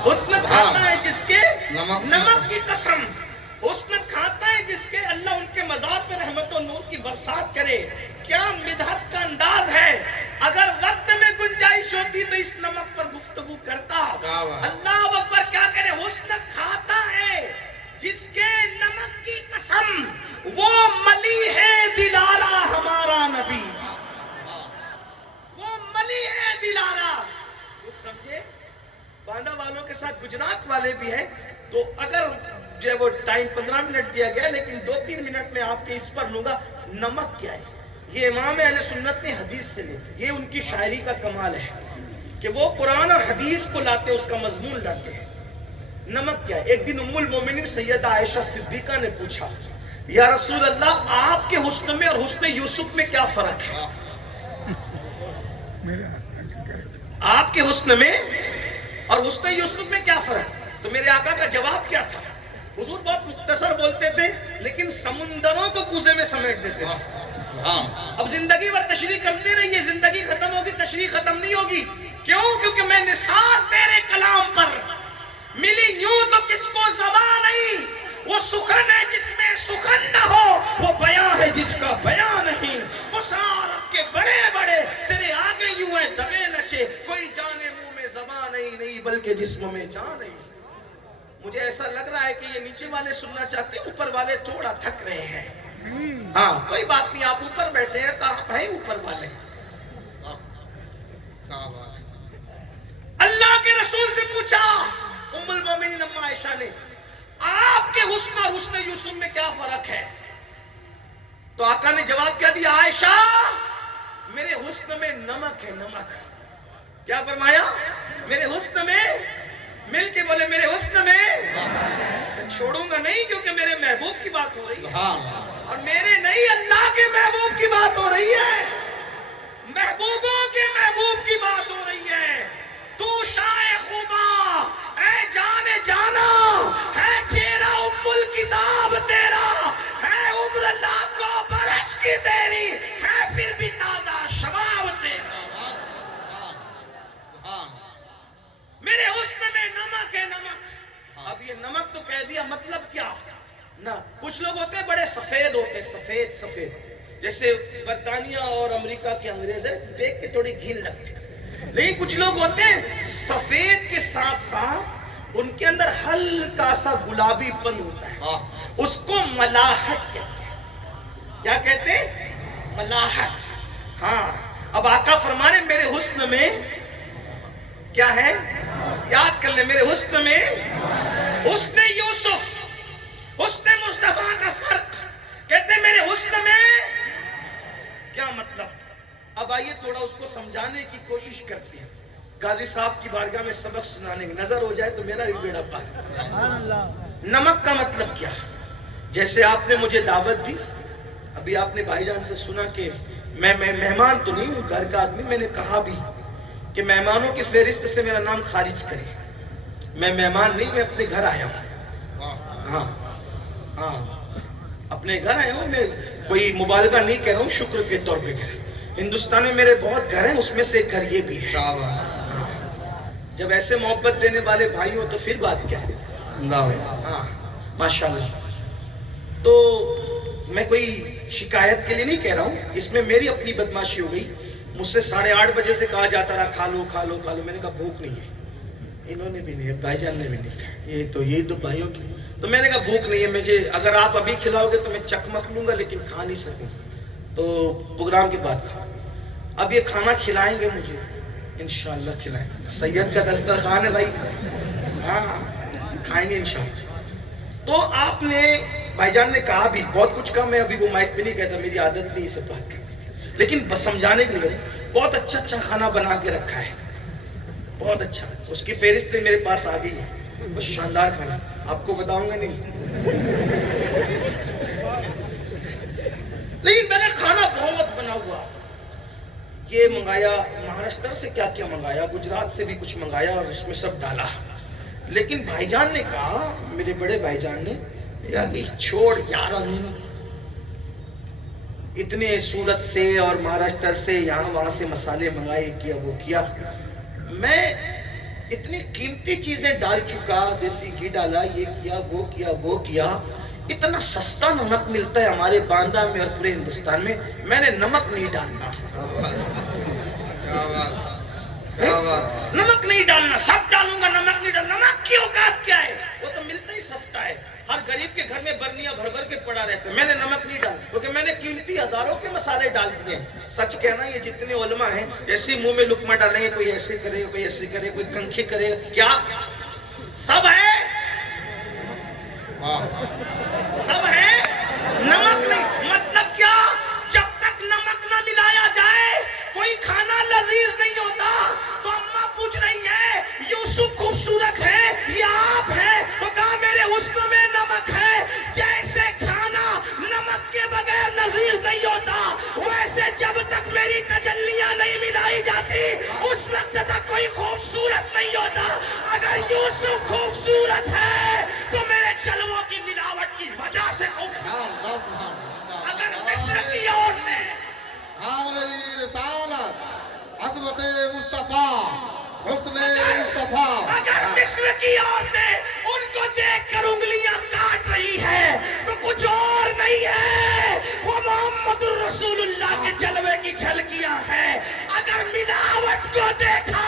حسن کھاتا ہے جس کے نمک کی قسم، حسن کھاتا ہے جس کے اللہ ان کے مزار پہ رحمت و نور کی برسات کرے۔ کیا مدحت کا انداز ہے، اگر وقت میں گنجائش ہوتی تو اس نمک پر گفتگو کرتا۔ اللہ اکبر، کیا کرے، حسن کھاتا ہے جس کے نمک کی قسم، وہ ملی ہے دلارا ہمارا نبی، وہ ملی ہے دلارا۔ وہ سمجھے بانڈا والوں کے ساتھ گجرات والے بھی ہیں، تو اگر جو ہے وہ ٹائم 15 منٹ دیا گیا لیکن 2-3 منٹ میں آپ کے اس پر لوں گا۔ نمک کیا ہے؟ یہ امام اہل سنت نے حدیث سے لی، یہ ان کی شاعری کا کمال ہے کہ وہ قرآن اور حدیث کو لاتے، اس کا مضمون لاتے ہیں۔ نمک کیا ہے؟ ایک دن ام المومنین سیدہ عائشہ صدیقہ نے پوچھا، یا رسول اللہ آپ کے حسن میں اور حسن یوسف میں کیا فرق ہے؟ آپ کے حسن میں اور حسن یوسف میں کیا فرق؟ تو میرے آقا کا جواب کیا تھا؟ حضور بہت مختصر بولتے تھے لیکن سمندروں کو کوزے میں سمیٹ دیتے تھے۔ اب زندگی بھر تشریح کرتے رہیے، زندگی ختم ہوگی تشریح ختم نہیں ہوگی۔ کیوں؟ کیونکہ میں نثار تیرے کلام پر ملی یوں تو کس کو زبان نہیں، وہ سخن ہے جس میں سخن نہ ہو، وہ بیاں ہے جس کا بیاں نہیں، فسارت کے بڑے بڑے تیرے آگے یوں ہے دبے لچے، کوئی جانے منہ میں زبان نہیں بلکہ جسم میں جان نہیں۔ مجھے ایسا لگ رہا ہے کہ یہ نیچے والے سننا چاہتے ہیں، اوپر والے تھوڑا تھک رہے ہیں۔ ہاں کوئی بات نہیں، آپ اوپر بیٹھے ہیں تو آپ ہیں اوپر والے۔ اللہ کے رسول سے پوچھا ام المومنین اما عائشہ نے، آپ کے حسن اور حسن یوسف میں کیا فرق ہے؟ تو آقا نے جواب کیا دیا، عائشہ میرے حسن میں نمک ہے، نمک۔ کیا فرمایا؟ میرے حسن میں، مل کے بولے میرے حسن میں چھوڑوں گا نہیں، کیونکہ میرے محبوب کی بات ہو رہی ہے، اور میرے نہیں اللہ کے محبوب کی بات ہو رہی ہے، محبوبوں کے محبوب کی بات ہو رہی ہے۔ تو شاہ خوبا اے جان جانا ہے، چہرہ ام الکتاب تیرا ہے، عمر لاکھوں برس کی تیری ہے، پھر بھی تازہ شباب تیرا۔ میرے حسن میں نمک ہے، نمک۔ اب یہ نمک تو کہہ دیا، مطلب کیا نہ؟ کچھ لوگ ہوتے ہیں بڑے سفید ہوتے، سفید سفید، جیسے برطانیہ اور امریکہ کے انگریز ہے، دیکھ کے تھوڑی گھن لگتی، لیکن کچھ لوگ ہوتے ہیں سفید کے ساتھ ساتھ ان کے اندر ہلکا سا گلابی پن ہوتا ہے، اس کو ملاحت کہتے ہیں۔ کیا کہتے ہیں؟ ملاحت۔ ہاں اب آقا فرما رہے میرے حسن میں کیا ہے؟ یاد کر لیں، میرے حسن میں حسن یوسف، حسن مصطفیٰ کا فرق۔ کہتے ہیں میرے حسن میں کیا مطلب؟ اب آئیے تھوڑا اس کو سمجھانے کی کوشش کرتے ہیں۔ قاضی صاحب کی بارگاہ میں سبق سنانے کی نظر ہو جائے تو میرا بھی بیڑا پار۔ نمک کا مطلب کیا؟ جیسے آپ نے مجھے دعوت دی، ابھی آپ نے بھائی جان سے سنا کہ میں مہمان تو نہیں ہوں، گھر کا آدمی، میں نے کہا بھی کہ مہمانوں کی فہرست سے میرا نام خارج کرے، میں مہمان نہیں، میں اپنے گھر آیا ہوں۔ ہاں اپنے گھر آیا ہوں، میں کوئی مبالغہ نہیں کہہ رہا ہوں، شکر کے طور پہ کہہ رہا ہوں۔ ہندوستان میں میرے بہت گھر ہیں، اس میں سے ایک گھر یہ بھی ہے۔ جب ایسے محبت دینے والے بھائی ہو تو پھر بات کیا ہے؟ ہاں ماشاءاللہ۔ تو میں کوئی شکایت کے لیے نہیں کہہ رہا ہوں، اس میں میری اپنی بدماشی ہو گئی۔ مجھ سے 8:30 بجے سے کہا جاتا رہا کھا لو کھا لو کھا لو، میں نے کہا بھوک نہیں ہے، انہوں نے بھی نہیں ہے، بھائی جان نے بھی نہیں کھایا، یہی تو بھائیوں کی، تو میں نے کہا بھوک نہیں ہے مجھے، اگر آپ ابھی کھلاؤ گے تو میں چکمک لوں گا لیکن کھا نہیں سکوں، تو پروگرام کے بعد کھاؤ۔ اب یہ کھانا کھلائیں گے مجھے، انشاءاللہ کھلائیں گے، سید کا دسترخوان ہے بھائی، ہاں کھائیں گے انشاءاللہ۔ تو آپ نے بھائی جان نے کہا بھی بہت کچھ کہا, میں ابھی وہ مائک پہ نہیں کہتا, میری عادت نہیں اسے بات کرنے, لیکن بس سمجھانے کے لیے بہت اچھا اچھا کھانا بنا کے رکھا ہے, بہت اچھا. اس کی فہرست میرے پاس آ گئی ہے, بہت شاندار کھانا, آپ کو بتاؤں گا نہیں, لیکن میں نے کھانا بہت بنا ہوا. یہ منگایا مہاراشٹر سے, کیا کیا منگایا, گجرات سے بھی کچھ منگایا اور اس میں سب ڈالا. لیکن بھائی جان نے کہا, میرے بڑے بھائی جان نے, کہ چھوڑ یار, اتنے سورت سے اور مہاراشٹر سے یہاں وہاں سے مسالے منگائے, کیا وہ کیا, میں اتنی قیمتی چیزیں ڈال چکا, دیسی گھی ڈالا, یہ کیا وہ کیا وہ کیا, اتنا سستا نمک ملتا ہے ہمارے باندہ میں اور پورے ہندوستان میں نے نمک نہیں ڈالنا, نمک نہیں ڈالنا, سب ڈالوں گا, نمک نہیں ڈالنا. نمک کی اوقات کیا ہے, وہ تو ملتا ہی سستا ہے, ہر غریب کے گھر میں برنیاں بھر بھر کے پڑا رہتا ہے. میں نے نمک نہیں ڈالا کیونکہ میں نے قیمتی ہزاروں کے مسالے ڈال دیے. سچ کہنا, یہ جتنے علماء ہیں ایسے منہ میں لقمہ ڈالیں گے, کوئی ایسے کرے گا, کوئی ایسے کرے, کوئی کنکھی کرے گا, کیا سب ہے, سب ہے, نمک نہیں. مطلب کیا, جب تک نمک نہ ملایا جائے کوئی کھانا لذیذ نہیں ہوتا. تو اماں پوچھ رہی ہے, یوسف خوبصورت ہے یا آپ ہے, تو کہا میرے حسن میں نمک ہے. جیسے کھانا نمک کے بغیر لذیذ نہیں ہوتا, ویسے جب تک میری تجلیاں نہیں ملائی جاتی اس وقت تک کوئی خوبصورت نہیں ہوتا. اگر یوسف خوبصورت ہے تو میرے جلووں کی ملاوٹ کی وجہ سے خوبصورت. اگر مصر کی عورتیں حاملِ رسالت عظمت مصطفیٰ حسن مصطفیٰ, اگر مصر کی عورتیں ان کو دیکھ کر انگلیاں کاٹ رہی ہے تو کچھ اور نہیں ہے, وہ محمد الرسول اللہ کے جلوے کی جھلکیاں ہیں. اگر ملاوٹ کو دیکھا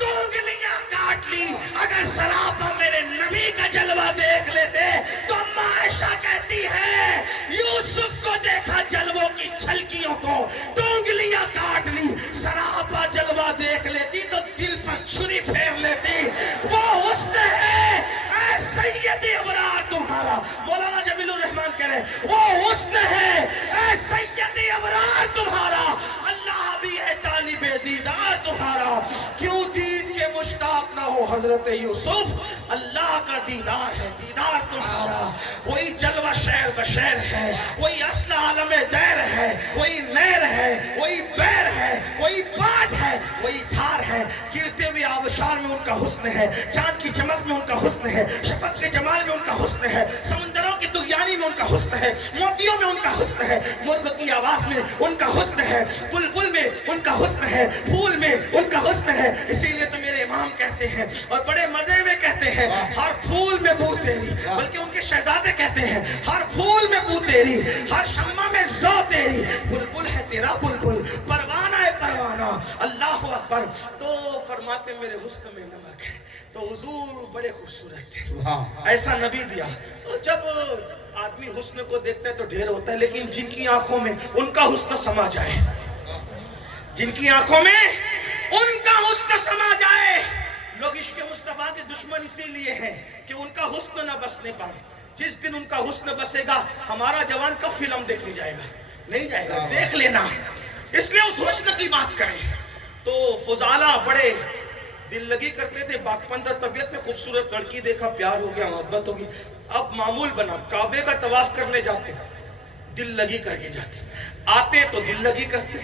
تو انگلیاں کاٹ لی, اگر سراپا میرے نبی کا جلوہ دیکھ لیتے تو اماں عائشہ کہتی ہے یوسف کو دیکھا جلووں کی جھلکیوں کو تو انگلیاں کاٹ لی, سراپا جلوہ دیکھ لیتی تو دل پر چھری پھیر لیتی. وہ حسن ہے اے سید ابرار تمہارا, مولانا جمیل الرحمن کہہ رہے, وہ حسن ہے اے سید ابرار تمہارا, اللہ بھی ہے طالب دیدار تمہارا. کیوں دید کے مشتاق نہ ہو حضرت یوسف, اللہ کا دیدار ہے دیدار تمہارا. وہی جلوہ شہر بشیر ہے, وہی اصل عالم دیر ہے, وہی نیر ہے, وہی بیر ہے, وہی پاٹ ہے, وہی دھار ہے. گرتے ہوئے آبشار میں ان کا حسن ہے, چاند کی چمک میں ان کا حسن ہے, شفق کے جمال میں ان کا حسن ہے, سمندروں کی طغیانی میں ان کا حسن ہے, موتیوں میں ان کا حسن ہے, مرغ کی آواز میں ان کا حسن ہے, بلبل میں ان کا حسن ہے, پھول میں ان کا حسن ہے. اسی لیے تو میرے امام کہتے ہیں اور بڑے مزے میں کہتے ہیں, ہر پھول میں بو تیری, بلکہ ان کے شہزادے کہتے ہیں ہر پھول میں بو تیری, ہر شمع میں ذو تیری, بلبل ہے تیرا بلبل, پروانہ ہے پروانہ. اللہ اکبر. تو فرماتے میرے حسن میں نمک ہے. تو حضور بڑے خوبصورت تھے, ایسا نبی دیا. جب آدمی حسن کو دیکھتا ہے تو ڈھیر ہوتا ہے, لیکن جن کی آنکھوں میں ان کا حسن سما جائے, جن کی آنکھوں میں ان کا حسن سما جائے, لوگ عشق مصطفیٰ کے دشمن اسی لیے ہیں کہ ان کا حسن نہ بسنے پائے. جس دن ان کا حسن بسے گا, ہمارا جوان کب فلم دیکھنے جائے گا, نہیں جائے گا, دیکھ لینا. اس لیے اس حسن کی بات کریں. تو فضالہ بڑے دل لگی کرتے تھے, باغپندہ طبیعت میں خوبصورت لڑکی دیکھا, پیار ہو گیا, محبت ہوگی. اب معمول بنا, کعبے کا طواف کرنے جاتے, دل لگی کر کے جاتے, آتے تو دل لگی کرتے.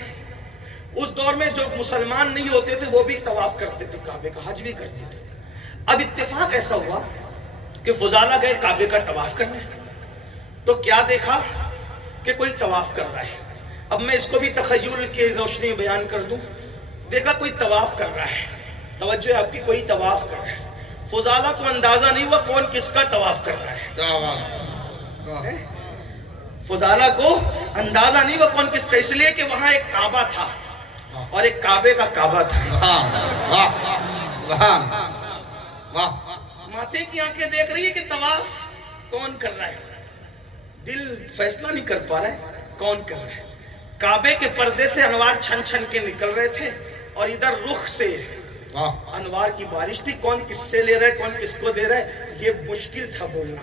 اس دور میں جو مسلمان نہیں ہوتے تھے وہ بھی طواف کرتے تھے, کعبے کا حج بھی کرتے تھے. اب اتفاق ایسا ہوا کہ فضالہ گئے کعبے کا طواف کرنے, تو کیا دیکھا کہ کوئی طواف کر رہا ہے. اب میں اس کو بھی تخیل کی روشنی بیان کر دوں. دیکھا کوئی طواف کر رہا ہے, توجہ ہے آپ کی, کوئی طواف کر رہا ہے. فضالہ کو اندازہ نہیں ہوا کون کس کا طواف کر رہا ہے. فضالہ کو اندازہ نہیں ہوا کون کس کا, اس لیے کہ وہاں ایک کعبہ تھا اور ایک کعبے کا کعبہ تھا. ماتھے کی آنکھیں دیکھ رہی ہے کہ طواف کون کر رہا ہے, دل فیصلہ نہیں کر پا رہا ہے کون کر رہا ہے. کعبے کے پردے سے انوار چھن چھن کے نکل رہے تھے اور ادھر رخ سے انوار کی بارش تھی. کون کس سے لے رہا ہے, کون کس کو دے رہا ہے, یہ مشکل تھا بولنا.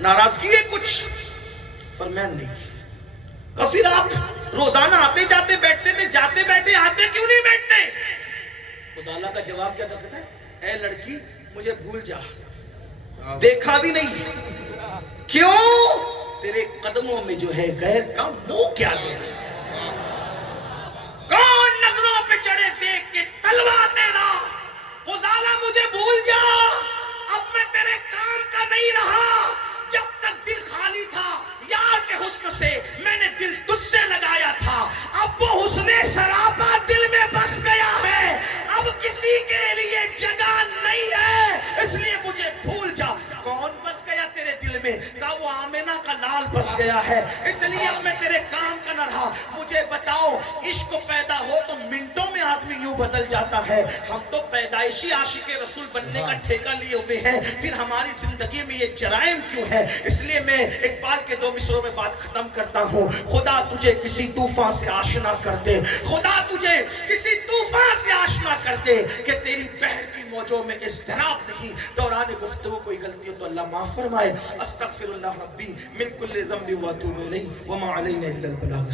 ناراضگی ہے کچھ؟ فرمایا نہیں۔ کہ پھر آپ روزانہ آتے جاتے بیٹھتے تھے، جاتے بیٹھے آتے کیوں نہیں بیٹھتے؟ فضالہ کا جواب کیا تھا؟ کہتا ہے اے لڑکی مجھے بھول جا، دیکھا بھی نہیں، کیوں؟ تیرے قدموں میں جو ہے غیر کا منہ کیا دے، کون نظروں پہ چڑھے دیکھ کے تلوا تیرا، فضالہ مجھے بھول جا، اب میں تیرے کام کا نہیں رہا، جب تک دل خالی تھا یار کے حسن سے میں نے دل تجھ سے لگایا تھا، اب وہ حسن سراپا دل میں بس گیا ہے، اب کسی کے لیے جگہ نہیں ہے، اس لیے مجھے بھول جا۔ کون بس گیا تیرے دل میں؟ کہا وہ آمینہ کا لال بس گیا ہے، اس لیے اب میں تیرے کام کا نہ رہا۔ مجھے بتاؤ عشق پیدا ہو تو منٹوں میں آدمی یوں بدل جاتا ہے، ہم تو پیدائشی عاشق رسول بننے کا ٹھیکہ لیے ہوئے ہیں، پھر ہماری زندگی میں یہ جرائم کیوں ہے؟ اس لیے میں اقبال کے 2 مصروں میں بات ختم کرتا ہوں۔ خدا تجھے کسی طوفان سے آشنا کر دے، خدا تجھے کسی طوفان سے آشنا کر دے کہ تیری بحر کی موجوں میں اضطراب نہیں۔ دوران گفتگو کوئی غلطی ہو تو اللہ معاف فرمائے۔ استغفر اللہ ربی من کل ذنب واتوب الیہ وما علینا الا البلاغ۔